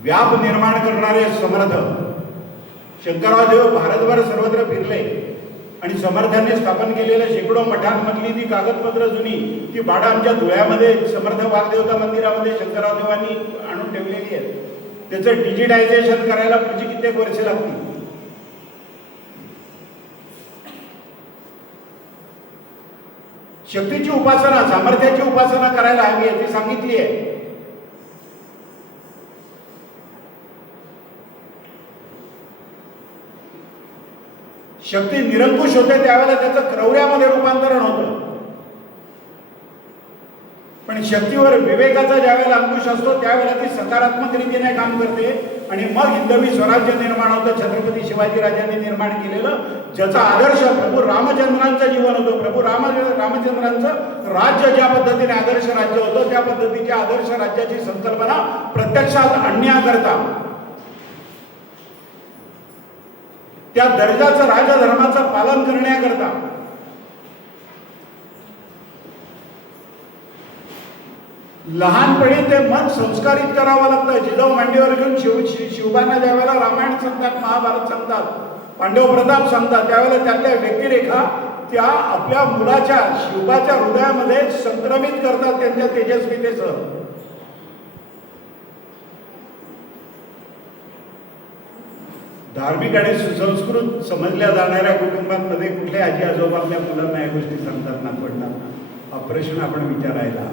व्याप निर्माण करणारे समर्थ शंकरराव देव भारतभर सर्वत्र फिरले आणि समर्थांनी स्थापन केलेल्या शेकडो मठांमधली ती कागदपत्र जुनी ती बाडा आमच्या धुळ्यामध्ये समर्थ वाग्देवता मंदिरामध्ये शंकरराव देवांनी आणून ठेवलेली आहे. त्याचं डिजिटायझेशन करायला पुढची कित्येक वर्षे लागतील. शक्तीची उपासना, सामर्थ्याची उपासना करायला हवी आहे, ती सांगितली आहे. शक्ती निरंकुश होते त्यावेळेला त्याचं क्रौर्यामध्ये रूपांतरण होतं, पण शक्तीवर विवेकाचा ज्यावेळेला अंकुश असतो त्यावेळेला ती सकारात्मक रीतीने काम करते आणि मग हिंदवी स्वराज्य निर्माण होतं, छत्रपती शिवाजी राजांनी निर्माण केलेलं, ज्याचा आदर्श प्रभू रामचंद्रांचं जीवन होतं. प्रभू रामचंद्रांचं राज्य ज्या पद्धतीने आदर्श राज्य होतं, त्या पद्धतीच्या आदर्श राज्याची संकल्पना प्रत्यक्षात आणण्याकरता, त्या दर्जाचं राजधर्माचं पालन करण्याकरता लहानपणी ते मन संस्कारित करावं लागतं. जिजाऊ मांडीवर घेऊन शिवबांना ज्यावेळेला रामायण सांगतात, महाभारत सांगतात, पांडव प्रताप सांगतात, त्यावेळेला त्यातल्या व्यक्तिरेखा त्या आपल्या मुलाच्या शिवबाच्या हृदयामध्ये संक्रमित करतात त्यांच्या तेजस्वितेसह. धार्मिक आणि सुसंस्कृत समजल्या जाणाऱ्या कुटुंबांमध्ये कुठले आजी आजोबा आपल्या मुलांना या गोष्टी सांगतात, नातवंडांना? हा प्रश्न आपण विचारायला.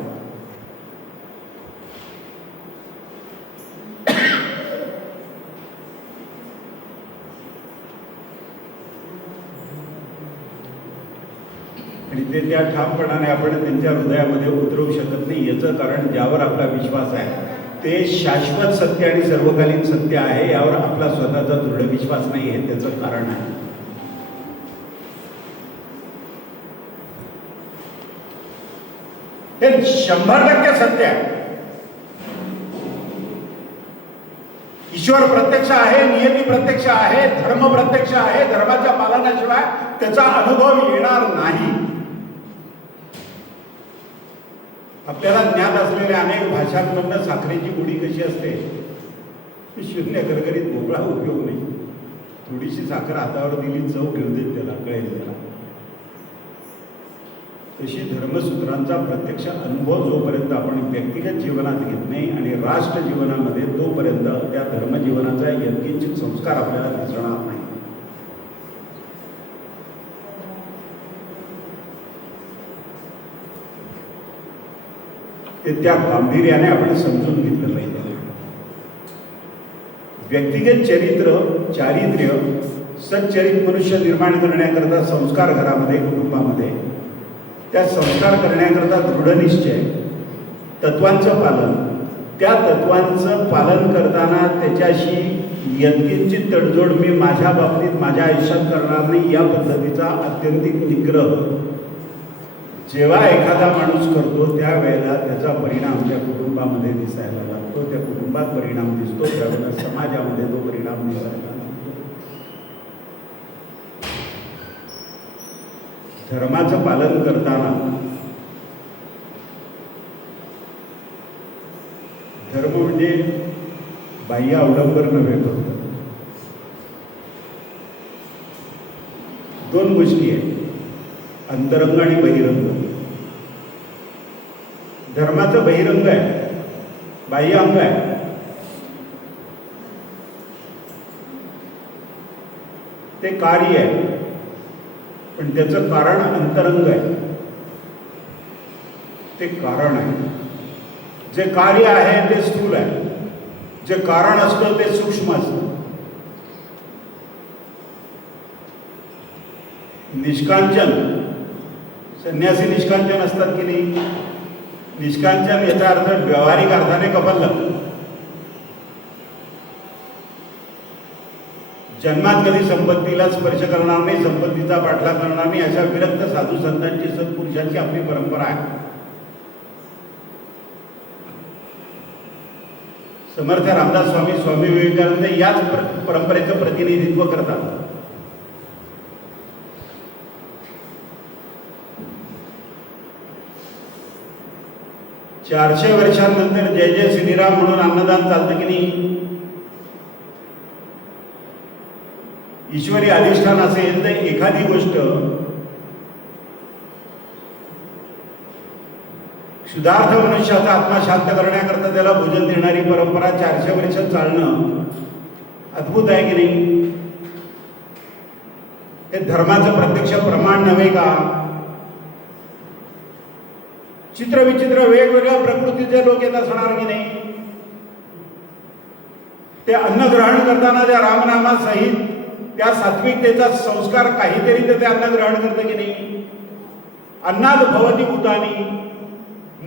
आणि ते त्या ठामपणाने आपण त्यांच्या हृदयामध्ये उतरवू शकत नाही. याचं कारण ज्यावर आपला विश्वास आहे ते शाश्वत सत्य आणि सर्वकालीन सत्य आहे, यावर आपला स्वतःचा दृढ विश्वास नाही, हे त्याचं कारण आहे. हे 100% सत्य आहे. ईश्वर प्रत्यक्ष आहे, नियती प्रत्यक्ष आहे, धर्म प्रत्यक्ष आहे. धर्माच्या पालनाशिवाय त्याचा अनुभव येणार नाही. आपल्याला ज्ञात असलेल्या अनेक भाषांमधनं साखरेची गुढी कशी असते, शून्य गरगरीत मोकळा उपयोग नाही. थोडीशी साखर हातावर दिली, चव घेऊ देत त्याला, कळेल त्याला. तशी धर्मसूत्रांचा प्रत्यक्ष अनुभव जोपर्यंत आपण व्यक्तिगत जीवनात घेत नाही आणि राष्ट्र जीवनामध्ये, तोपर्यंत त्या धर्मजीवनाचा यत्किंचित संस्कार आपल्याला दिसणार नाही. ते त्या गांभीर्याने आपण समजून घेतलं पाहिजे. व्यक्तिगत चारित्र्य सच्चरित मनुष्य निर्माण करण्याकरता संस्कार घरामध्ये, कुटुंबामध्ये, त्या संस्कार करण्याकरता दृढनिश्चय, तत्वांचं पालन, त्या तत्वांचं पालन करताना त्याच्याशी यत्किंचित तडजोड मी माझ्या बाबतीत माझ्या आयुष्यात करणार नाही, या पद्धतीचा आत्यंतिक निग्रह जेव्हा एखादा माणूस करतो त्यावेळेला त्याचा परिणाम त्या कुटुंबामध्ये दिसायला लागतो. त्या कुटुंबात परिणाम दिसतो, त्यावेळेला समाजामध्ये तो परिणाम दिसायला लागतो. धर्माचं पालन करताना धर्म म्हणजे बाह्य अवलंबर नव्हे, फक्त दोन गोष्टी आहेत, अंतरंग आणि बहिरंग. धर्माचं बहिरंग आहे, बाह्य अंग आहे. ते कार्य आहे, पण त्याचं कारण अंतरंग आहे. ते कारण आहे. जे कार्य आहे ते स्थूल आहे, जे कारण असतं ते सूक्ष्म असतं. निष्कांचन, संन्यासी निष्कांचन असतात की नाही? निष्कांचन याचा अर्थ व्यावहारिक अर्थाने कबल्लं. जन्मात कधी संपत्तीला स्पर्श करणार नाही, संपत्तीचा पाठलाग करणार नाही, अशा विरक्त साधू संतांची, सत्पुरुषांची आपली परंपरा आहे. समर्थ रामदास स्वामी, स्वामी विवेकानंद याच परंपरेचं प्रतिनिधित्व करतात. चारशे वर्षांनंतर जय जय श्रीराम म्हणून अन्नदान चालतं की नाही? ईश्वरी अधिष्ठान असेल तर एखादी गोष्ट क्षुधार्थ मनुष्याचा आत्मा शांत करण्याकरता त्याला भोजन देणारी परंपरा 400 वर्ष चालणं अद्भुत आहे की नाही? हे धर्माचं प्रत्यक्ष प्रमाण नव्हे का? चित्रविचित्र वेगवेगळ्या प्रकृतीचे लोक येत असणार की नाही? ते अन्न ग्रहण करताना त्या रामनामासहित त्या सात्विकतेचा संस्कार काहीतरी ते अन्न ग्रहण करतं की नाही? अन्नाद भवती भूतानी,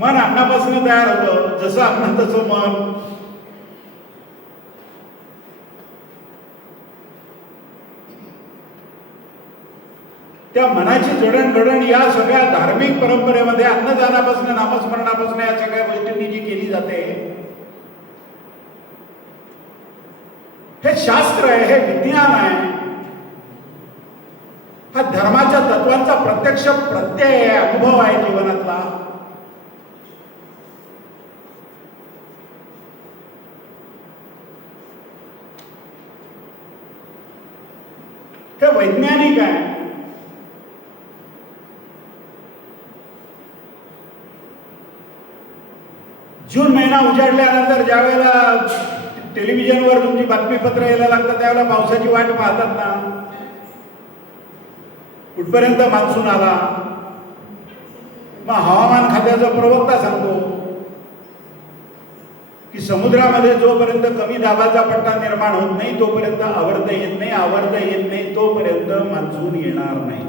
मन अन्नापासून तयार होतं. जसं अन्न तसं मन. त्या मनाची जडणघडण या सगळ्या धार्मिक परंपरेमध्ये अन्नदानापासून नामस्मरणापासून या सगळ्या गोष्टींनी जी केली जाते, हे शास्त्र आहे, हे विज्ञान आहे, हा धर्माच्या तत्वांचा प्रत्यक्ष प्रत्यय आहे, अनुभव आहे जीवनातला. हे वैज्ञानिक आहे. जून महिना उजाडल्यानंतर ज्या वेळेला टेलिव्हिजनवर तुमची बातमीपत्र यायला लागतात त्यावेळेला पावसाची वाट पाहतात ना, कुठपर्यंत मान्सून आला. मग हवामान खात्याचा प्रवक्ता सांगतो की समुद्रामध्ये जोपर्यंत कमी दाबाचा पट्टा निर्माण होत नाही तोपर्यंत आवर्त येत नाही, आवर्त येत नाही तोपर्यंत मान्सून येणार नाही.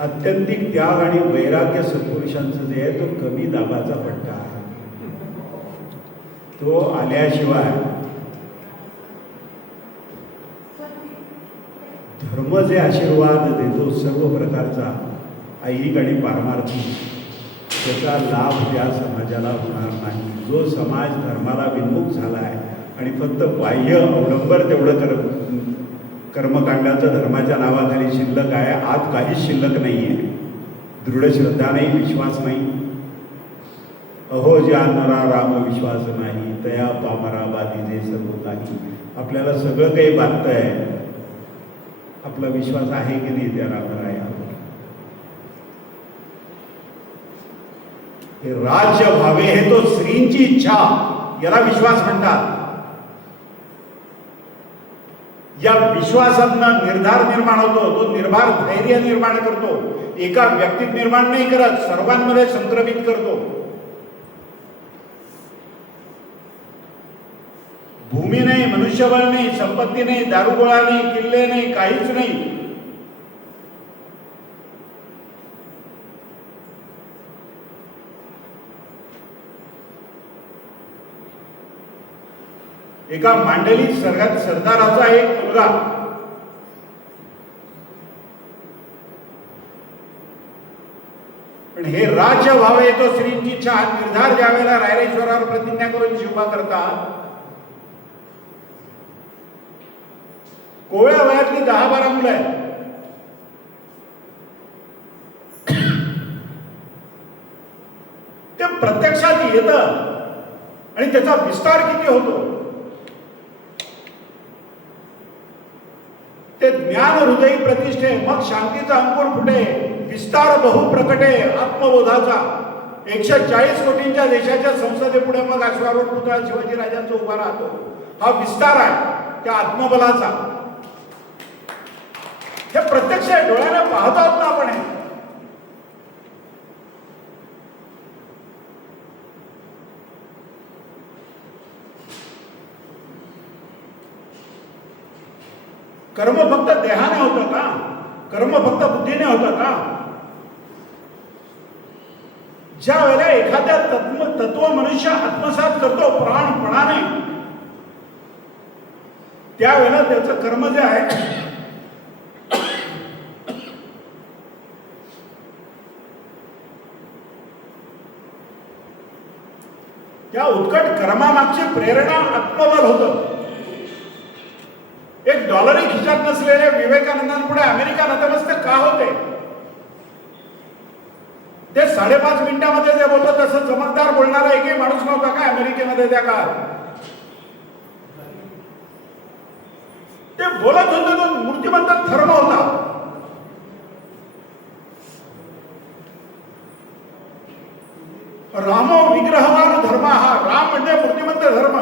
अत्यंतिक त्याग आणि वैराग्य सत्पुरुषांचं जे आहे तो कमी दाबाचा पट्टा आहे, तो आल्याशिवाय धर्म जे आशीर्वाद देतो सर्व प्रकारचा ऐहिक आणि पारमार्थिक, त्याचा लाभ त्या समाजाला होणार नाही. जो समाज धर्माला विन्मुख झाला आहे आणि फक्त बाह्य अवलंबर तेवढं कर्मकांडाचं धर्माच्या नावाखाली शिल्लक आहे, आत काहीच शिल्लक नाही आहे. दृढ श्रद्धा नाही, विश्वास नाही. अहो जानरा राम विश्वास नाही, तया पामरा बाधी जे सर्व काही. आपल्याला सगळं काही बांधतंय, आपला विश्वास आहे की नाही त्या रामरायावर? हे राज्य व्हावे हे तो श्रींची इच्छा, याला विश्वास म्हणतात. या विश्वासातनं निर्धार निर्माण होतो, तो निर्धार धैर्य निर्माण करतो. एका व्यक्तीत निर्माण नाही करत, सर्वांमध्ये संक्रमित करतो. भूमी नाही, मनुष्यबळ नाही, संपत्ती नाही, दारुगोळा नाही, किल्ले नाही, काहीच नाही. एका मांडलिक सरदाराचा एक मुलगा पण हे राज्य व्हावे तो श्रींची इच्छा निर्धार ज्यावेळेला रायरेश्वरावर प्रतिज्ञा करून शिवबा करतात, कोवळ्या वयातली 10-12 मुलं आहेत. ते प्रत्यक्षात येतं आणि त्याचा विस्तार किती होतो. ते ज्ञान हृदयी प्रतिष्ठे, मग शांतीचा अंकुर फुटे, विस्तार बहु प्रकटे आत्मबोधाचा. 140 कोटींच्या देशाच्या संसदेपुढे मग अश्वारूढ पुतळा शिवाजी राजांचा उभा राहतो. हा विस्तार आहे त्या आत्मबलाचा. हे प्रत्यक्ष आहे, डोळ्याने पाहत आहोत ना आपण. कर्म फक्त देहाने होतं का? कर्म फक्त बुद्धीने होतं का? ज्या वेळेला एखाद्या तत्व मनुष्य आत्मसात करतो प्राणपणाने, त्यावेळेला त्याचं कर्म जे आहे त्या उत्कट कर्मामागची प्रेरणा आत्मबल होतं. एक डॉलरही खिशात नसलेले विवेकानंदांपुढे अमेरिका नतमस्तक का होते? ते 5.5 मिनिटांमध्ये जे बोलतात तसं चमकदार बोलणारा एकही माणूस नव्हता का अमेरिकेमध्ये त्या काळात? ते बोलत होते तो मूर्तिमंत धर्म होता. रामो विग्रहवान धर्म, हा राम म्हणजे मूर्तिमंत धर्म.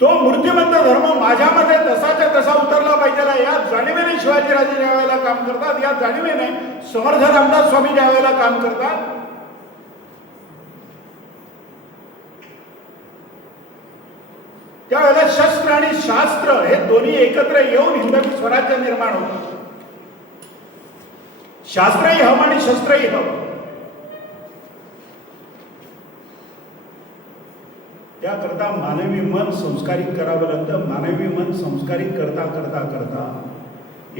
तो मूर्तिमंत धर्म माझ्यामध्ये तसाच्या तसा उतरला पाहिजे या जाणीवेने शिवाजीराजे ज्या वेळेला काम करतात, या जाणीवेने समर्थ रामदास स्वामी ज्या वेळेला काम करतात, त्यावेळेला शस्त्र आणि शास्त्र हे दोन्ही एकत्र येऊन हिंदवी स्वराज्य निर्माण होतं. शास्त्रही हवं आणि शस्त्रही हवं. त्याकरता मानवी मन संस्कारित करावं लागतं. मानवी मन संस्कारित करता करता करता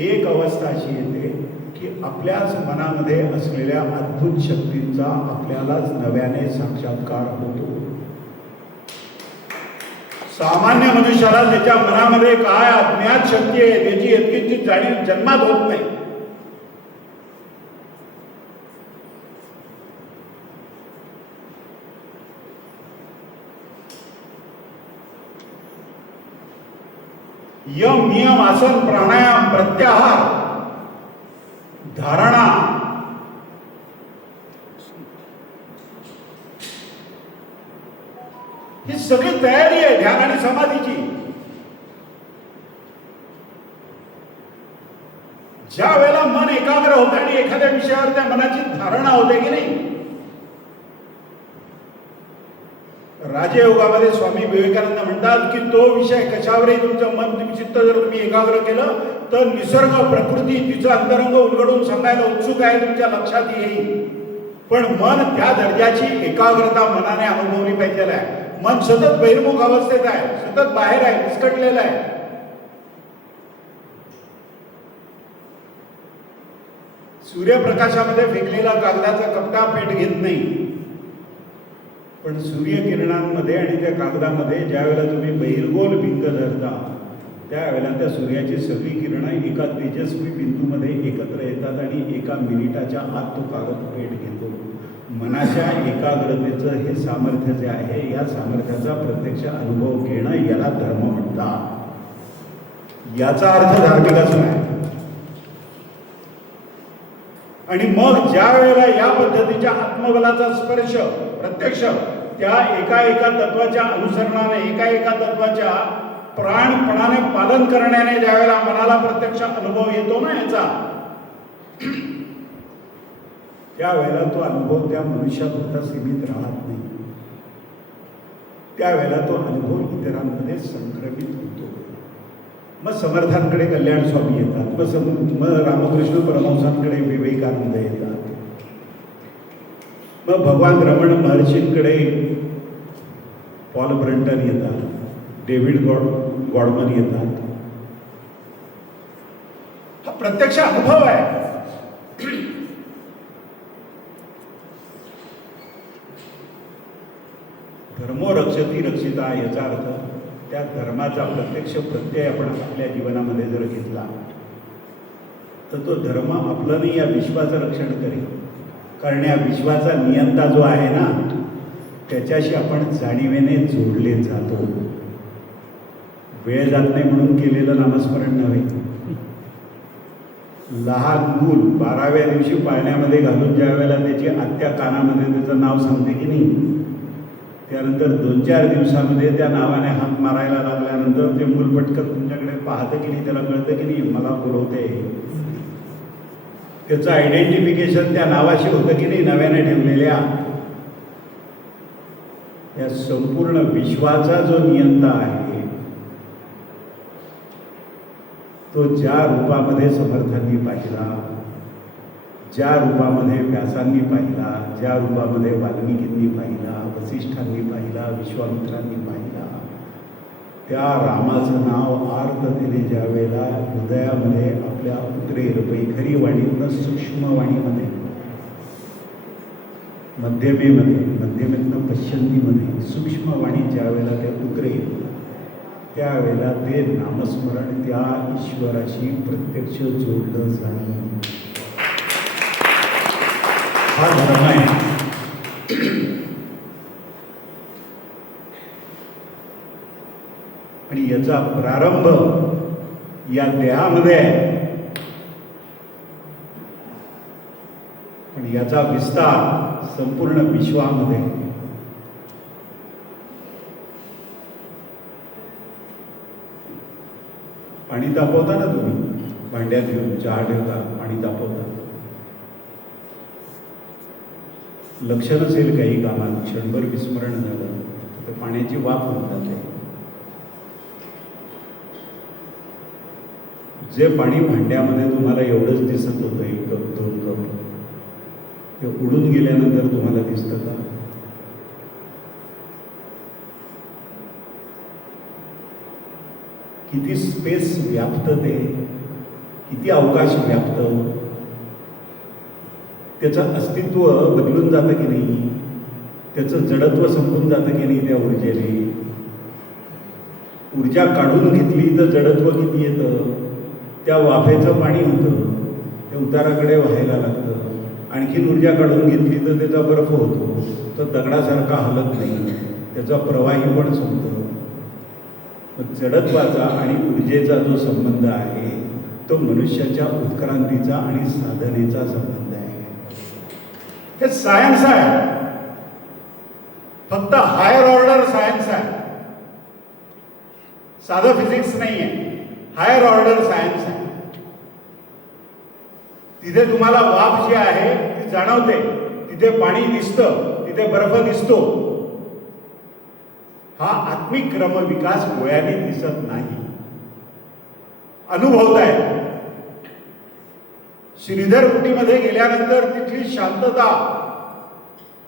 एक अवस्था अशी येते की आपल्याच मनामध्ये असलेल्या अद्भुत शक्तींचा आपल्यालाच नव्याने साक्षात्कार होतो. सामान्य मनुष्याला त्याच्या मनामध्ये काय अज्ञात शक्ती आहे त्याची इतकीची जाणीव जन्मात होत नाही. यम नियम आसन प्राणायाम प्रत्याहार धारणा ही सगळी तयारी आहे ध्यान आणि समाधीची. ज्या वेळेला मन एकाग्र होते आणि एखाद्या विषयावर त्या मनाची धारणा होते की नाही. राजयोगामध्ये स्वामी विवेकानंद म्हणतात की तो विषय कशावरही तुमचं मन चित्त जर तुम्ही एकाग्र केलं तर निसर्ग प्रकृती तिचं अंतरंग उलगडून सांगायला उत्सुक आहे तुमच्या लक्षात येईल. पण मन त्या दर्जाची एकाग्रता मनाने अनुभवली पाहिजे आहे. मन सतत बहिर्मुख अवस्थेत आहे, सतत बाहेर आहे, विस्कटलेलं आहे. सूर्यप्रकाशामध्ये फेकलेला कागदाचा कपडा पेट घेत नाही. पण सूर्यकिरणांमध्ये आणि त्या कागदामध्ये ज्या वेळेला तुम्ही बहिर्गोल भिंग धरता त्यावेळेला त्या सूर्याची सगळी किरणं एका तेजस्वी बिंदूमध्ये एकत्र येतात आणि एका मिनिटाच्या आत तो कागद पेट घेतो. मनाच्या एकाग्रतेचं हे सामर्थ्य जे आहे या सामर्थ्याचा प्रत्यक्ष अनुभव घेणं याला धर्म म्हणतात. याचा अर्थ धार्मिक असं आहे. आणि मग ज्या वेळेला या पद्धतीच्या आत्मबलाचा स्पर्श प्रत्यक्ष त्या एका तत्वाच्या अनुसरणाने एका तत्वाच्या प्राणपणाने पालन करण्याने ज्या वेळेला मनाला प्रत्यक्ष अनुभव येतो ना याचा त्यावेळेला तो अनुभव त्या मनुष्यापुरता सीमित राहत नाही. त्यावेळेला तो अनुभव इतरांमध्ये संक्रमित होतो. मग समर्थांकडे कल्याण स्वामी येतात, मग रामकृष्ण परमहंसांकडे विवेकानंद येतात, मग भगवान रमण महर्षींकडे पॉल ब्रंटन येतात, डेव्हिड गॉडमन येतात. हा प्रत्यक्ष अनुभव आहे. धर्मो रक्षती रक्षिता याचा अर्थ त्या धर्माचा प्रत्यक्ष प्रत्यय आपण आपल्या जीवनामध्ये जर घेतला तर तो धर्म आपलं नाही या विश्वाचं रक्षण करेल. कारण या विश्वाचा नियंता जो आहे ना त्याच्याशी आपण जाणीवेने जोडले जातो. वेळ जात नाही म्हणून केलेलं नामस्मरण नव्हे. लहान मूल 12व्या दिवशी पाळण्यामध्ये घालून ज्या वेळेला त्याची आत्या कानामध्ये त्याचं नाव सांगते की नाही त्यानंतर 2-4 दिवसामध्ये त्या नावाने हाक मारायला लागल्यानंतर ते मूल पटकन तुमच्याकडे पाहतं की नाही, त्याला कळतं की नाही मला बोलवते. त्याचं आयडेंटिफिकेशन त्या नावाशी होतं की नाही नव्याने ठेवलेल्या. या संपूर्ण विश्वाचा जो नियंता आहे तो ज्या रूपामध्ये समर्थांनी पाहिला, ज्या रूपामध्ये व्यासांनी पाहिला, ज्या रूपामध्ये वाल्मिकींनी पाहिला, वसिष्ठांनी पाहिला, विश्वामित्रांनी पाहिला, त्या रामाचं नाव आर्ततेने ज्या वेळेला हृदयामध्ये आपल्या उतरेल पैखरी वाणीतनं सूक्ष्म वाणीमध्ये मध्यमेतनं पश्चिमीमध्ये सूक्ष्म वाणी ज्या वेळेला ते उतरेल त्यावेळेला ते नामस्मरण त्या ईश्वराशी प्रत्यक्ष जोडलं जाईल. हा धर्म आहे. आणि याचा प्रारंभ या देहामध्ये आहे पण याचा विस्तार संपूर्ण विश्वामध्ये. पाणी तापवता ना तुम्ही भांड्यात घेऊन चहा ठेवता पाणी तापवता लक्ष नसेल काही कामात क्षणभर विस्मरण झालं तर पाण्याची वाफ होत जाते. जे पाणी भांड्यामध्ये तुम्हाला एवढंच दिसत होतं 1 कप 2 कप ते उडून गेल्यानंतर तुम्हाला दिसतं का? किती स्पेस व्याप्त ते, किती अवकाश व्याप्त, त्याचं अस्तित्व बदलून जातं की नाही, त्याचं जडत्व संपून जातं की नाही त्या ऊर्जेने. ऊर्जा काढून घेतली तर जडत्व किती येतं, त्या वाफेचं पाणी होतं, ते उताराकडे व्हायला लागतं. आणखीन ऊर्जा काढून घेतली तर त्याचा बर्फ होतो, तो दगडासारखा हलत नाही, त्याचा प्रवाही पण संपतो. जडत्वाचा आणि ऊर्जेचा जो संबंध आहे तो मनुष्याच्या उत्क्रांतीचा आणि साधनेचा संबंध आहे. हे सायन्स आहे, फक्त हायर ऑर्डर सायन्स आहे, साधं फिजिक्स नाही आहे, हायर ऑर्डर सायन्स आहे. तिथे तुम्हाला वाफ जी आहे ती जाणवते, तिथे पाणी दिसतं, तिथे बर्फ दिसतो. हा आत्मिक क्रम विकास डोळ्याने दिसत नाही, अनुभवताय. श्रीधर कुटीमध्ये गेल्यानंतर तिथली शांतता,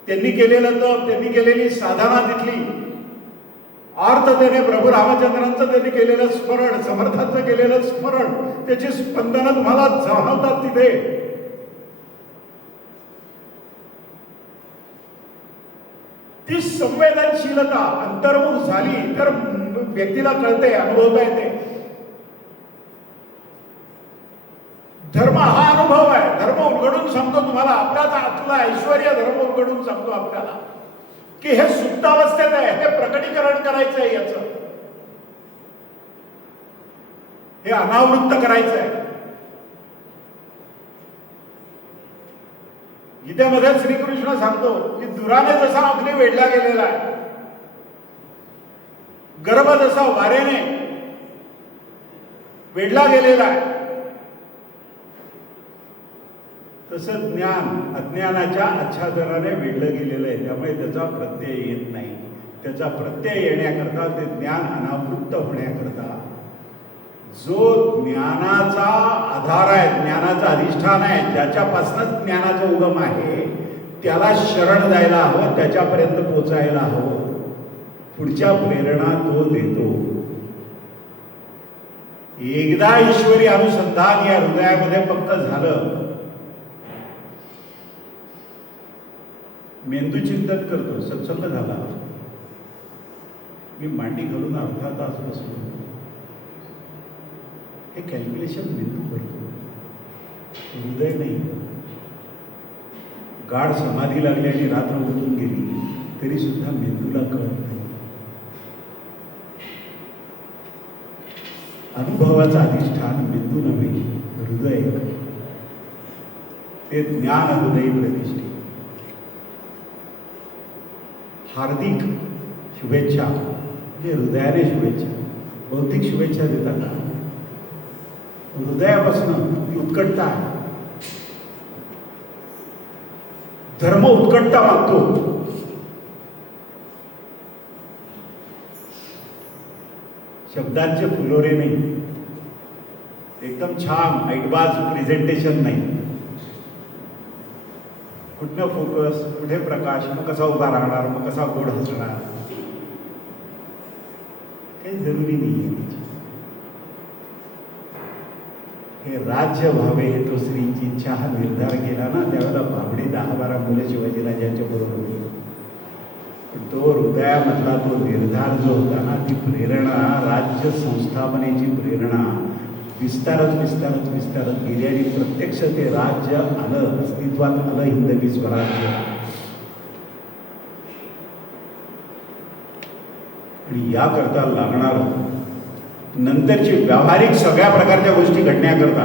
त्यांनी केलेलं तप, त्यांनी केलेली साधना, तिथली आर्ततेने प्रभू रामचंद्रांचं त्यांनी केलेलं स्मरण, समर्थांचं केलेलं स्मरण, त्याची स्पंदनं तुम्हाला जाणवतात तिथे. ती संवेदनशीलता अंतर्मुख झाली तर व्यक्तीला कळते, अनुभवता येते. धर्म हा अनुभव आहे. धर्म उलगडून सांगतो तुम्हाला, आपल्याच आतला ऐश्वर्य धर्म उलगडून सांगतो आपल्याला की हे सुप्तावस्थेत आहे, हे प्रकटीकरण करायचं आहे, याचं हे अनावृत्त करायचं आहे. गीतेमध्ये श्रीकृष्ण सांगतो की दुराने जसा अग्नी वेढला गेलेला आहे, गर्भ जसा वारेने वेढला गेलेला आहे, तसं ज्ञान अज्ञानाच्या आच्छादनाने वेढलं गेलेलं आहे. त्यामुळे त्याचा प्रत्यय येत नाही. त्याचा प्रत्यय येण्याकरता, ते ज्ञान अनावृत्त होण्याकरता जो ज्ञानाचा आधार आहे, ज्ञानाचं अधिष्ठान आहे, ज्याच्यापासूनच ज्ञानाचा उगम आहे, त्याला शरण जायला हवं, त्याच्यापर्यंत पोचायला हवं. पुढच्या प्रेरणा तो देतो. एकदा ईश्वरी अनुसंधान या हृदयामध्ये फक्त झालं, मेंदू चिंतन करतो, सत्संग झाला, मी मांडी घालून अर्धा तास बसलो, हे कॅल्क्युलेशन मेंदू करतो, हृदय नाही. गाढ समाधी लागली आणि रात्र उठून गेली तरी सुद्धा मेंदूला कळत नाही. अनुभवाचं अधिष्ठान मेंदू नव्हे, हृदय. ते ज्ञान हृदय प्रतिष्ठित. हार्दिक शुभेच्छा म्हणजे हृदयाने शुभेच्छा, भौतिक शुभेच्छा देतात ना, हृदयापासून ती उत्कटता आहे. धर्म उत्कटता मागतो. शब्दांचे फुलोरे नाही, एकदम छान ऐटबाज प्रेझेंटेशन नाही. कुठनं फोकस, कुठे प्रकाश, मग कसा उभा राहणार, मग कसा गोड हसणार, काही जरुरी नाही. हे राज्य व्हावे तो श्रींची इच्छा हा निर्धार केला ना, त्यावेळेला बाबडे 10-12 मुलं शिवाजीराजांच्या बरोबर होती. पण तो हृदयामधला तो निर्धार जो होता ना, ती प्रेरणा, राज्य संस्थापनेची प्रेरणा विस्तारत विस्तारत विस्तारत गेली आणि प्रत्यक्ष ते राज्य आलं, अस्तित्वात आलं, हिंदवी स्वराज्य. आणि याकरता लागणार नंतरची व्यावहारिक सगळ्या प्रकारच्या गोष्टी घडण्याकरता,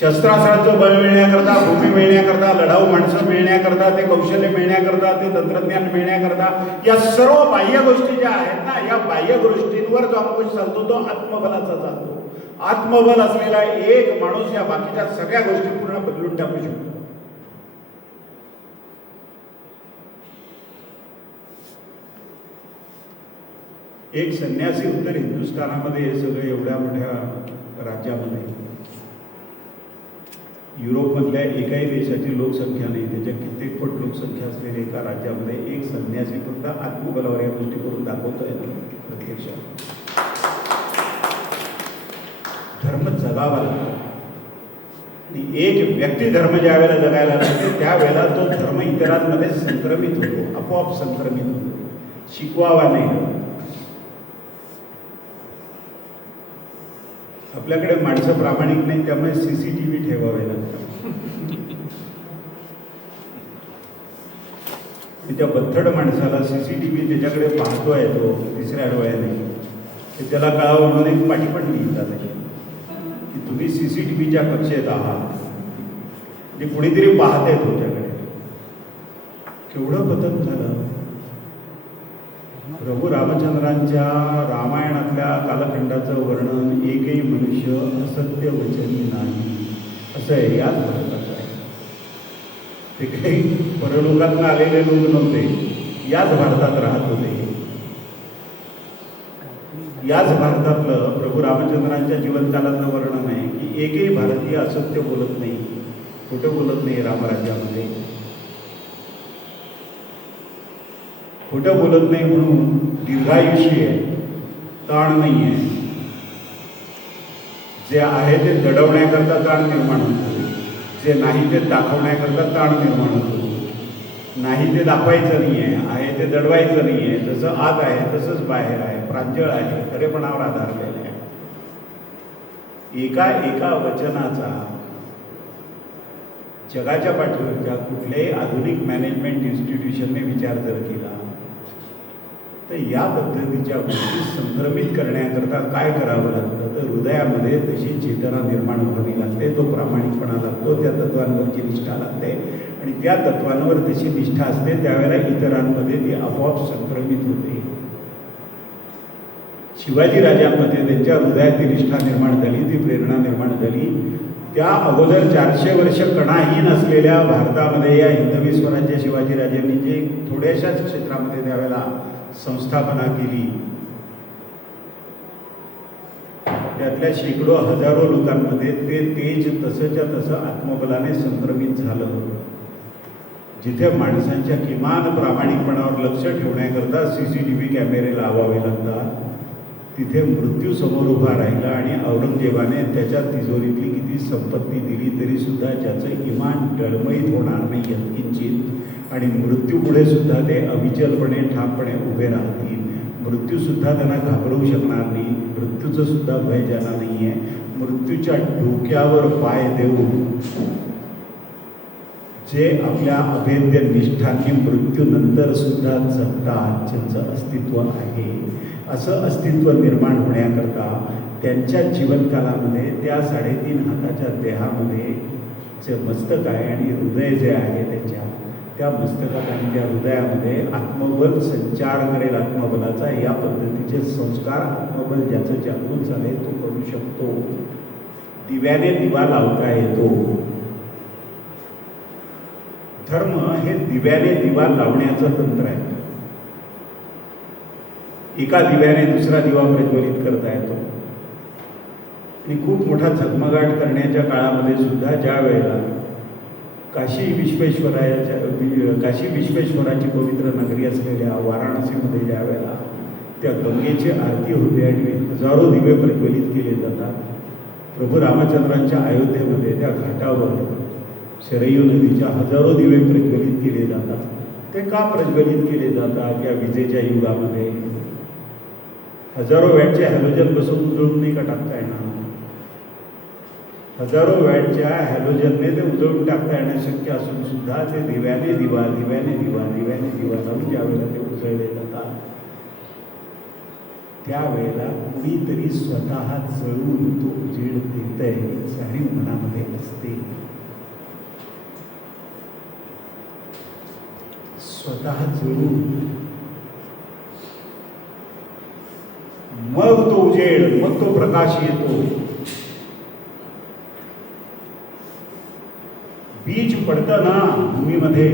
शस्त्रास्त्राचं बळ मिळण्याकरता, भूमी मिळण्याकरता, लढाऊ माणसं मिळण्याकरता, ते कौशल्य मिळण्याकरता, ते तंत्रज्ञान मिळण्याकरता, या सर्व बाह्य गोष्टी ज्या आहेत ना, या बाह्य गोष्टींवर जो अंकुश चालतो तो आत्मबलाचा चालतो. आत्मबल असलेला एक माणूस या बाकीच्या सगळ्या गोष्टी पूर्ण बदलून टाकू शकतो. एक संन्यासी उत्तर हिंदुस्थानामध्ये, सगळं एवढ्या मोठ्या राज्यामध्ये युरोपमधल्या एकाही देशाची लोकसंख्या नाही, त्याच्या कित्येक पट लोकसंख्या असलेल्या एका राज्यामध्ये एक संन्यासी फक्त आत्मबलावर या गोष्टी करून दाखवतोय प्रत्यक्षात. धर्म जगावा लागतो आणि एक व्यक्ती धर्म ज्या वेळेला जगायला लागते त्यावेळेला तो धर्म इतरांमध्ये संक्रमित होतो, आपोआप संक्रमित होतो, शिकवावा नाही. आपल्याकडे माणसं प्रामाणिक नाही, त्यामुळे CCTV ठेवावे लागतात. त्या बथड माणसाला CCTV त्याच्याकडे पाहतोय तो तिसऱ्या डोळ्याने, त्याला कळावं म्हणून एक पाठी पण लिहितात की तुम्ही CCTVच्या कक्षेत आहात, म्हणजे कुणीतरी पाहते तुमच्याकडे. केवढं बदल झालं. प्रभू रामचंद्रांच्या रामायणातल्या कालखंडाचं वर्णन एकही मनुष्य असत्य वचनी नाही असं आहे, याच भारतात आहे. ते काही परलोकातून आलेले लोक नव्हते, याच भारतात राहत होते. याच भारतातलं प्रभू रामचंद्रांच्या जीवनकालाचं वर्णन आहे की एकही भारतीय असत्य बोलत नाही, खोटं बोलत नाही. रामराज्यामध्ये खोटं बोलत नाही म्हणून दीर्घायुष्य आहे, ताण नाही आहे. जे आहे ते दडवण्याकरता ताण निर्माण होतो, जे नाही ते दाखवण्याकरता ताण निर्माण होतो. नाही ते दाखवायचं नाही आहे ते दडवायचं नाही आहे. जसं आत आहे तसंच बाहेर आहे, प्रांजळ आहे, खरेपणावर आधारलेलं आहे. एका वचनाचा जगाच्या पाठीवरच्या कुठल्याही आधुनिक मॅनेजमेंट इन्स्टिट्यूशनने विचार जर केला तर या पद्धतीच्या गोष्टी संक्रमित करण्याकरता काय करावं लागतं, तर हृदयामध्ये तशी चेतना निर्माण व्हावी लागते, तो प्रामाणिकपणा लागतो, त्या तत्वांवरची निष्ठा लागते आणि त्या तत्वांवर तशी निष्ठा असते त्यावेळेला इतरांमध्ये ती आपोआप संक्रमित होते. शिवाजी राजांमध्ये त्यांच्या हृदयात ती निष्ठा निर्माण झाली, ती प्रेरणा निर्माण झाली. त्या अगोदर 400 वर्ष कणाही नसलेल्या भारतामध्ये या हिंदवी स्वराज्य शिवाजी राजांनी जे थोड्याशाच क्षेत्रामध्ये त्यावेळेला संस्थापना केली, त्यातल्या शेकडो हजारो लोकांमध्ये ते तेज तसंच्या तसं आत्मबलाने संक्रमित झालं. जिथे माणसांच्या किमान प्रामाणिकपणावर लक्ष ठेवण्याकरता CCTV कॅमेरे लावावे लागतात, तिथे मृत्यू समोर उभा राहिला आणि औरंगजेबाने त्याच्या तिजोरीतली किती संपत्ती दिली तरी सुद्धा ज्याचं इमान डळमळीत होणार नाही यत्किंचित, आणि मृत्यूपुढे सुद्धा ते अविचलपणे ठामपणे उभे राहतील. मृत्यूसुद्धा त्यांना घाबरवू शकणार नाही, मृत्यूचं सुद्धा भय ज्यांना नाही आहे. मृत्यूच्या डोक्यावर पाय देऊन जे आपल्या अभेद्य निष्ठांनी मृत्यूनंतर सुद्धा जगतात, ज्यांचं अस्तित्व आहे, असं अस्तित्व निर्माण होण्याकरता त्यांच्या जीवनकालामध्ये त्या 3.5 हाताच्या देहामध्ये जे मस्तक आहे आणि हृदय जे आहे त्या मस्तकात आणि त्या हृदयामध्ये आत्मबल संचार करेल आत्मबलाचा. या पद्धतीचे संस्कार आत्मबल ज्याचं जागृत झाले तो करू शकतो. दिव्याने दिवा लावता येतो. धर्म हे दिव्याने दिवा लावण्याचं तंत्र आहे. एका दिव्याने दुसरा दिवा प्रज्वलित करता येतो आणि खूप मोठा झगमगाट करण्याच्या काळामध्ये सुद्धा ज्या वेळेला काशी विश्वेश्वराची पवित्र नगरी असलेल्या वाराणसीमध्ये ज्या वेळेला त्या गंगेची आरती होते आणि हजारो दिवे प्रज्वलित केले जातात. प्रभू रामचंद्रांच्या अयोध्येमध्ये त्या घाटावर शरयू नदीच्या हजारो दिवे प्रज्वलित केले जातात. ते का प्रज्वलित केले जातात? या विजेच्या युगामध्ये हजारो वॅटचे हॅलोजन बसवून उजळून नाही का टाकता येणार? हजारो वॅटच्या हॅलोजनने ते उजळून टाकता येणं शक्य असून सुद्धा ते दिव्याने दिवा लावून ज्या वेळेला ते उजळले जातात त्यावेळेला कुणीतरी स्वतः जळून तो उजेड देतंय जाणीव मनामध्ये असते. स्वतः जळून मग तो उजेड, मग तो प्रकाश येतो. बीज पडतं ना भूमीमध्ये,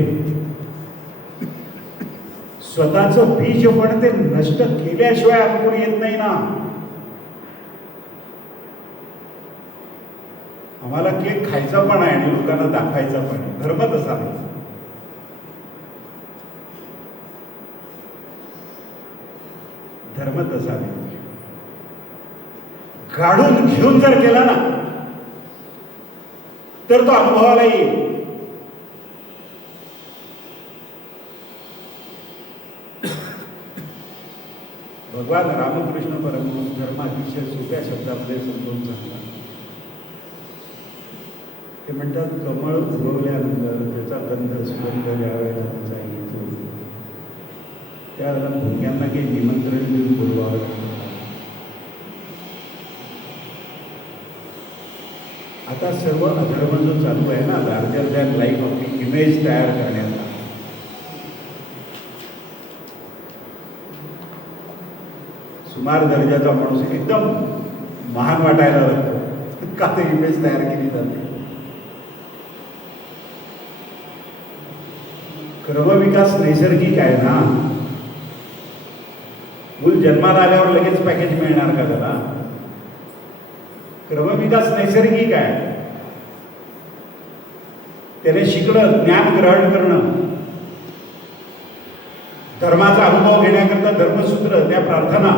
स्वतःचं बीज पण ते नष्ट केल्याशिवाय अंकुर येत नाही ना. आम्हाला केक खायचा पण आहे आणि लोकांना दाखवायचा पण आहे. धर्म तसा नाही. धर्म तसा नाही. काढून घेऊन जर केला ना तर तो अनुभवाला येईल. भगवान रामकृष्ण परमहंस धर्म अतिशय सोप्या शब्दामध्ये समजून सांगतात. ते म्हणतात, कमळ उगवल्यानंतर त्याचा गंध सुगंध ज्यावेळेला त्याचा येतो त्यावेळेला भुंग्यांना काही निमंत्रण देऊन बोलवावं लागतं. आता सर्व अधर्म जो चालू आहे ना, लार्जर दॅन लाईफ आपली इमेज तयार करण्याचा, सुमार दर्जाचा माणूस एकदम महान वाटायला लागतो का ते इमेज तयार केली जाते. क्रमविकास नैसर्गिक आहे ना. मूल जन्माला आल्यावर लगेच पॅकेज मिळणार का त्याला? क्रमविकास नैसर्गिक आहे. त्याने शिकणं, ज्ञान ग्रहण करणं, धर्माचा अनुभव घेण्याकरता धर्मसूत्र, त्या प्रार्थना,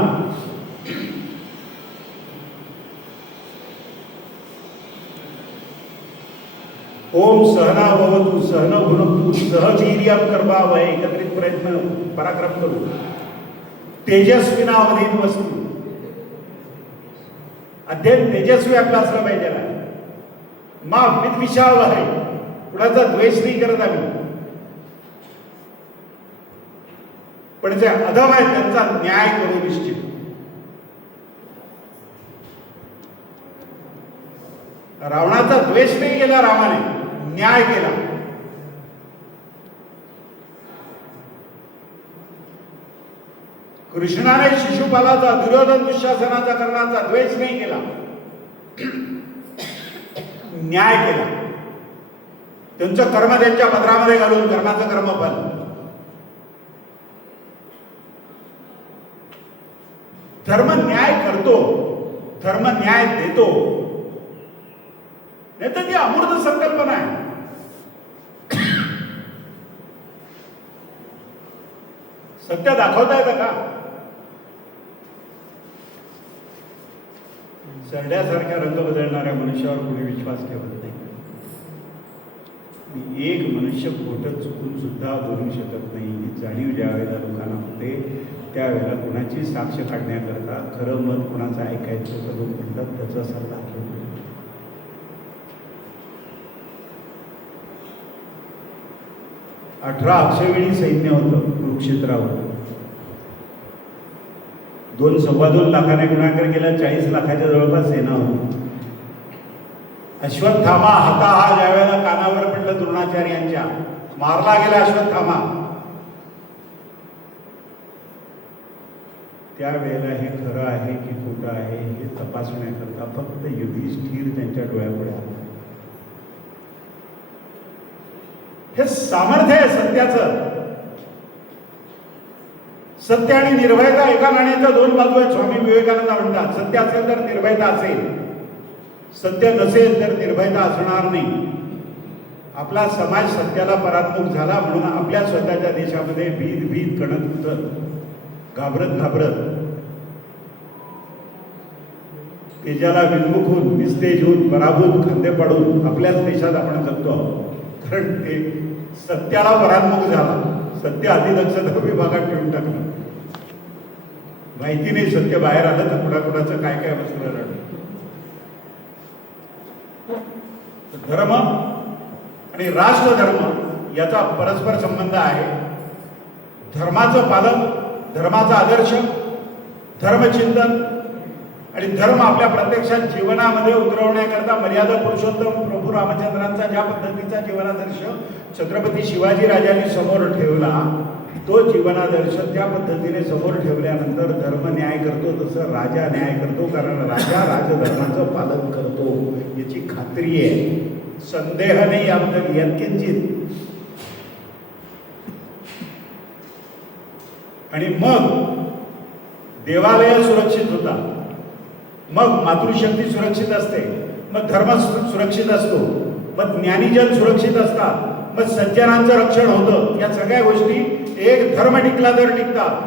ओम सहना भवतु सहना भुनक्तु सहवीर्यं कर्वावहै, एकत्रित प्रयत्न पराक्रम करू, तेजस्विनावधीन वस्तू. अध्ययन तेजस्वी आपलं असलं पाहिजे ना. मा विद्विषावहै, कुणाचा द्वेष नाही करत आम्ही, पण जे अधम आहेत त्यांचा न्याय करू निश्चित. रावणाचा द्वेष नाही केला रामाने, न्याय केला. कृष्णाने शिशुपालाचा, दुर्योधन दुःशासनाचा, कर्णाचा द्वेष नाही केला, न्याय केला. त्यांचं कर्म त्यांच्या पदरामध्ये घालून कर्माचं कर्मफल. धर्म न्याय करतो, धर्म न्याय देतो. नाही तर ती अमूर्त संकल्पना आहे. सत्य दाखवता येतं का? सरड्यासारख्या रंग बदलणाऱ्या मनुष्यावर कोणी विश्वास ठेवत नाही. एक मनुष्य खोटं चुकून सुद्धा बोलू शकत नाही ही जाणीव ज्या वेळेला लोकांना होते त्यावेळेला कुणाची साक्ष काढण्याकरता खरं मत कुणाचं ऐकायचं तर लोक म्हणतात त्याचा सल्ला घेऊन. 18 अक्षवेळी सैन्य होतं कुरुक्षेत्रावर. 2-2.25 लाखाने गुणाकार केला, 40 लाखाच्या जवळपास सेना होती. अश्वत्थामा हाता हा ज्या वेळेला कानावर पडलं द्रोणाचार्यांच्या, मारला गेला अश्वत्थामा. त्यावेळेला हे खरं आहे की खोटं आहे हे तपासण्याकरता फक्त युधिष्ठिर त्यांच्या डोळ्यापुढे आला. हे सामर्थ्य आहे सत्याचं. सत्य आणि निर्भयता एका नाण्याच्या 2 बाजू आहेत. स्वामी विवेकानंद म्हणतात, सत्य असेल तर निर्भयता असेल, सत्य नसेल तर निर्भयता असणार नाही. आपला समाज सत्याला परात्मुख झाला म्हणून आपल्या स्वतःच्या देशामध्ये भीत भीत कणत होतं, घाबरत घाबरत तेजाला विन्मुख होऊन, निस्तेज होऊन, पराभूत खांदे पाडून आपल्याच देशात आपण जगतो आहोत. कारण ते सत्याला परात्मुख झाला. सत्य अतिदक्षता विभागात ठेवून टाकलं. माहिती नाही सत्य बाहेर आलं तर कुणाकुणाचं काय काय बसलं रड. धर्म आणि राष्ट्रधर्म याचा परस्पर संबंध आहे. धर्माचं पालन, धर्माचा आदर्श, धर्मचिंतन आणि धर्म आपल्या प्रत्यक्षात जीवनामध्ये उतरवण्याकरता मर्यादा पुरुषोत्तम प्रभू रामचंद्रांचा ज्या पद्धतीचा जीवनादर्श छत्रपती शिवाजी राजांनी समोर ठेवला, तो जीवनादर्श त्या पद्धतीने समोर ठेवल्यानंतर धर्म न्याय करतो तसं राजा न्याय करतो. कारण राजा राजधर्माचं पालन करतो याची खात्री आहे, संदेह नाही याबद्दल यत्किंचित. आणि मग देवालय सुरक्षित होता, मग मातृशक्ती सुरक्षित असते, मग धर्म सुरक्षित असतो, मग ज्ञानीजन सुरक्षित असतात, मग सज्जनांचं रक्षण होतं. या सगळ्या गोष्टी एक धर्म टिकला तर टिकतात.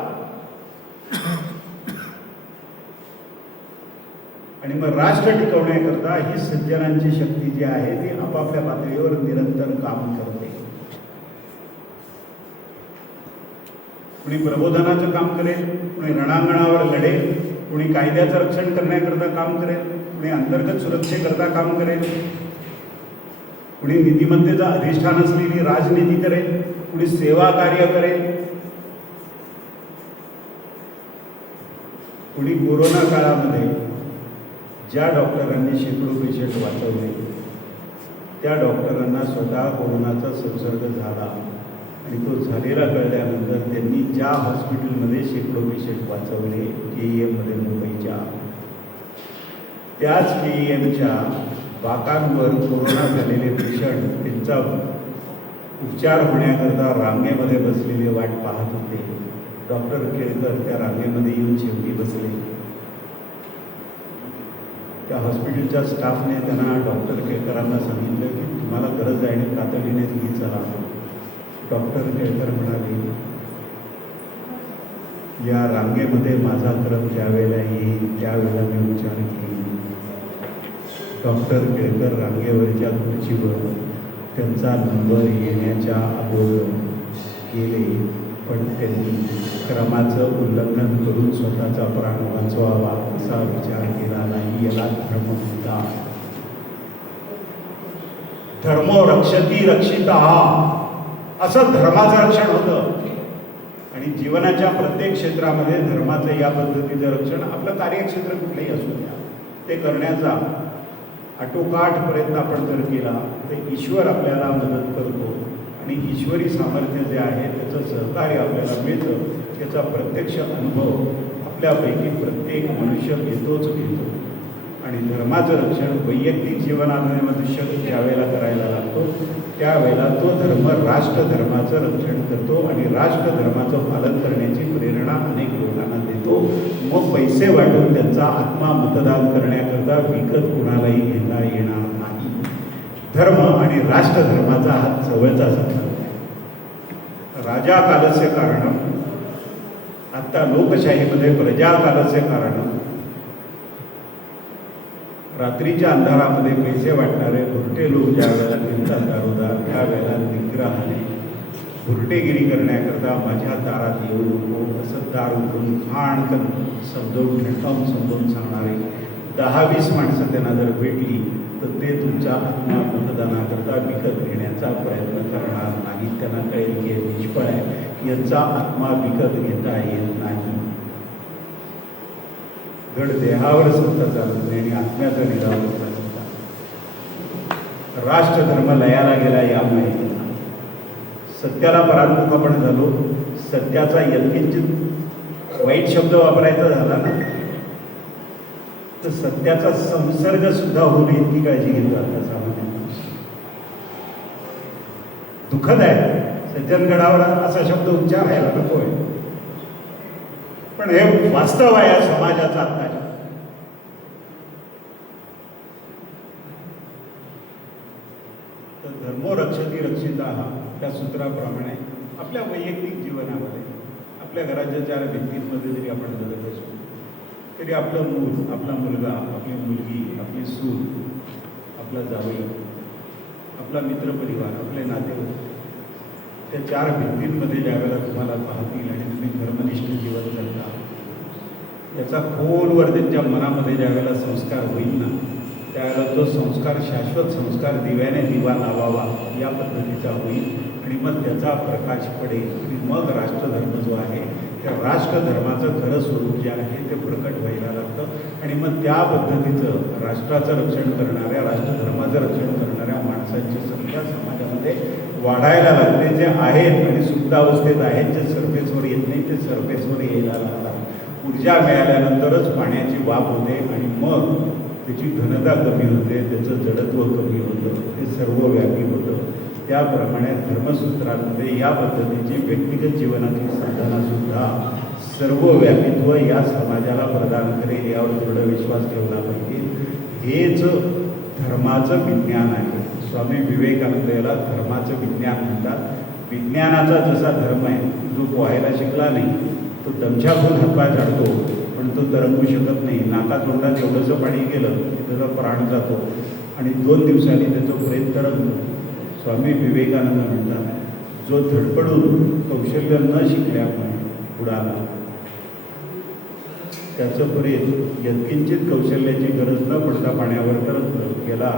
आणि मग राष्ट्र टिकवण्याकरता ही सज्जनांची शक्ती जी आहे ती आपापल्या पातळीवर निरंतर काम करते. कुणी प्रबोधनाचं काम करेल, कुणी रणांगणावर लढेल, कुणी कायद्याचं रक्षण करण्याकरता काम करेल, कुणी अंतर्गत सुरक्षेकरता काम करेल, कुणी नीतिमत्तेचं अधिष्ठान असलेली राजनीती करेल, कुणी सेवा कार्य करेल, कुणी कोरोना काळामध्ये ज्या डॉक्टरांनी शेकडो पेशंट वाचवले त्या डॉक्टरांना स्वतः कोरोनाचा संसर्ग झाला आणि तो झालेला कळल्यानंतर त्यांनी ज्या हॉस्पिटलमध्ये शेकडो पेशंट वाचवले KEMमध्ये मुंबईच्या, त्याच KEMच्या बाकांवर कोरोना झालेले पेशंट त्यांचा उपचार होण्याकरता रांगेमध्ये बसलेले वाट पाहत होते. डॉक्टर केळकर त्या रांगेमध्ये येऊन शेवटी बसले. त्या हॉस्पिटलच्या स्टाफने त्यांना डॉक्टर केळकरांना सांगितलं की तुम्हाला गरज आहे आणि तातडीने तुम्ही चला. डॉक्टर केळकर म्हणाले, या रांगेमध्ये माझा क्रम ज्यावेळेला येईल त्यावेळेला मी विचार घेईन. डॉक्टर केळकर रांगेवरच्या खुर्चीवर त्यांचा नंबर येण्याच्या अगोदर गेले, पण त्यांनी क्रमाचं उल्लंघन करून स्वतःचा प्राण वाचवावा असा विचार केला नाही. याला धर्म म्हणतात. धर्मो रक्षती रक्षिता, असं धर्माचं रक्षण होतं. आणि जीवनाच्या प्रत्येक क्षेत्रामध्ये धर्माचं या पद्धतीचं रक्षण, आपलं कार्यक्षेत्र कुठलंही असू द्या, ते करण्याचा आटोकाट प्रयत्न आपण जर केला तर ईश्वर आपल्याला मदत करतो आणि ईश्वरी सामर्थ्य जे आहे त्याचं सहकार्य आपल्याला मिळतं. याचा प्रत्यक्ष अनुभव आपल्यापैकी प्रत्येक मनुष्य घेतोच घेतो. आणि धर्माचं रक्षण वैयक्तिक जीवनामध्ये मनुष्य ज्यावेळेला करायला लागतो त्यावेळेला तो धर्म राष्ट्रधर्माचं रक्षण करतो आणि राष्ट्रधर्माचं पालन करण्याची प्रेरणा अनेक लोकांना देतो. मग पैसे वाटून त्यांचा आत्मा मतदान करण्याकरता विकत कुणालाही घेता येणार नाही. धर्म आणि राष्ट्रधर्माचा हात जवळचा संबंध आहे. राजा कालस्य कारणम, आता लोकशाहीमध्ये प्रजा कालस्य कारणम. रात्रीच्या अंधारामध्ये पैसे वाटणारे भुरटे लोक ज्या वेळेला फिरतात दारोदार, त्यावेळेला निग्रहाने भुरटेगिरी करण्याकरता माझ्या दारात येऊ नको असं दार उठून खाणकन समजावून ठणकावून समजावून सांगणारे 10-20 माणसं त्यांना जर भेटली तर ते तुमचा आत्मा मतदानाकरता विकत घेण्याचा प्रयत्न करणार नाही. त्यांना कळेल की हे निष्फळ आहे, यांचा आत्मा विकत घेता येत नाही. धड देहावर सत्ता चालत नाही आणि आत्म्याचा निरावर चालत. राष्ट्रधर्म लयाला गेला यामुळे सत्याला परांमुख आपण झालो. सत्याचा यत्किंचित वाईट शब्द वापरायचा झाला ना तर सत्याचा संसर्ग सुद्धा होऊ नये इतकी काळजी घेतो आता सामान्य माणूस. दुःखद आहे, सज्जनगडावर असा शब्द उच्चारायला नको आहे, पण हे वास्तव आहे या समाजाचा आत्ताच्या. तर धर्मो रक्षती रक्षिता हा त्या सूत्राप्रमाणे आपल्या वैयक्तिक जीवनामध्ये आपल्या घराच्या 4 भिंतींमध्ये जरी आपण जगत असू तरी आपलं मूल, आपला मुलगा, आपली मुलगी, आपली सून, आपला जावई, आपला मित्रपरिवार, आपले नातेवाईक, त्या 4 भिंतींमध्ये ज्यावेळेला तुम्हाला पाहतील आणि तुम्ही धर्मनिष्ठ जीवन करता याचा खोलवर त्यांच्या मनामध्ये ज्यावेळेला संस्कार होईल ना त्यावेळेला तो संस्कार शाश्वत संस्कार दिव्याने दिवा लावावा या पद्धतीचा होईल आणि मग त्याचा प्रकाश पडेल आणि मग राष्ट्रधर्म जो आहे त्या राष्ट्रधर्माचं खरं स्वरूप जे आहे ते प्रकट व्हायला लागतं आणि मग त्या पद्धतीचं राष्ट्राचं रक्षण करणाऱ्या, राष्ट्रधर्माचं रक्षण करणाऱ्या माणसांची संख्या समाजामध्ये वाढायला लागते. जे आहेत आणि सुप्तावस्थेत आहेत, जे सरफेसवर येत नाही ते सरफेसवर यायला लागतात. ऊर्जा मिळाल्यानंतरच पाण्याची वाफ होते आणि मग त्याची घनता कमी होते, त्याचं जडत्व कमी होतं, ते सर्वव्यापी होतं. त्याप्रमाणे धर्मसूत्रांमध्ये या पद्धतीची व्यक्तिगत जीवनातील साधनासुद्धा सर्वव्यापित्व या समाजाला प्रदान करेल यावर दृढ विश्वास ठेवला पाहिजे. हेच धर्माचं विज्ञान आहे. स्वामी विवेकानंद याला धर्माचं विज्ञान म्हणतात. विज्ञानाचा जसा धर्म आहे, जो पोहायला शिकला नाही तो दमछाकून हातपाय झाडतो, पण तो तरंगू शकत नाही. नाकातोंडात एवढंसं पाणी गेलं की त्याचा प्राण जातो आणि 2 दिवसांनी त्याचं प्रेत तरंगतो. स्वामी विवेकानंद म्हणतात, जो धडपडून कौशल्य न शिकल्यामुळे बुडाला, त्याचं प्रेत यत्किंचित कौशल्याची गरज न पडता पाण्यावर तरंगतं. याला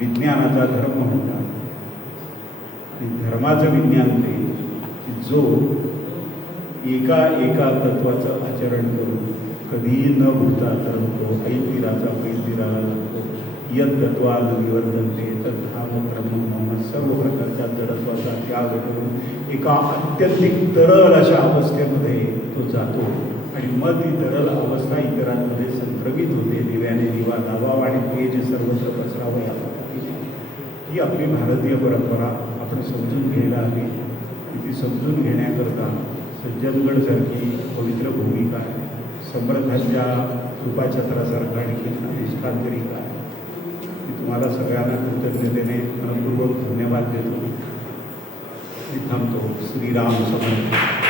विज्ञानाचा धर्म म्हणतात. आणि धर्माचं विज्ञान ते की जो एका तत्वाचं आचरण करून कधीही न भूता तरंगतो. ऐन तीराचा पैन तीराला लागतो. यद तत्वा निवर्तनते तद्धाम ब्रह्म मम. सर्व प्रकारच्या जडत्वाचा त्याग करून एका अत्यंतिक तरल अशा अवस्थेमध्ये तो जातो आणि मग ती तरल अवस्था इतरांमध्ये संक्रमित होते. दिव्याने दिवा लावावा आणि तेज सर्वत्र पसरावं या पद्धतीने. ही आपली भारतीय परंपरा आपण समजून घ्यायला हवी. ती समजून घेण्याकरता सज्जनगडसारखी पवित्र भूमिका आहे. समर्थांच्या कृपाछत्रासारखा आणखी निष्कांतरिका आहे. मी तुम्हाला सगळ्यांना कृतज्ञतेने मनपूर्वक धन्यवाद देतो. मी थांबतो. श्रीराम समर्थ.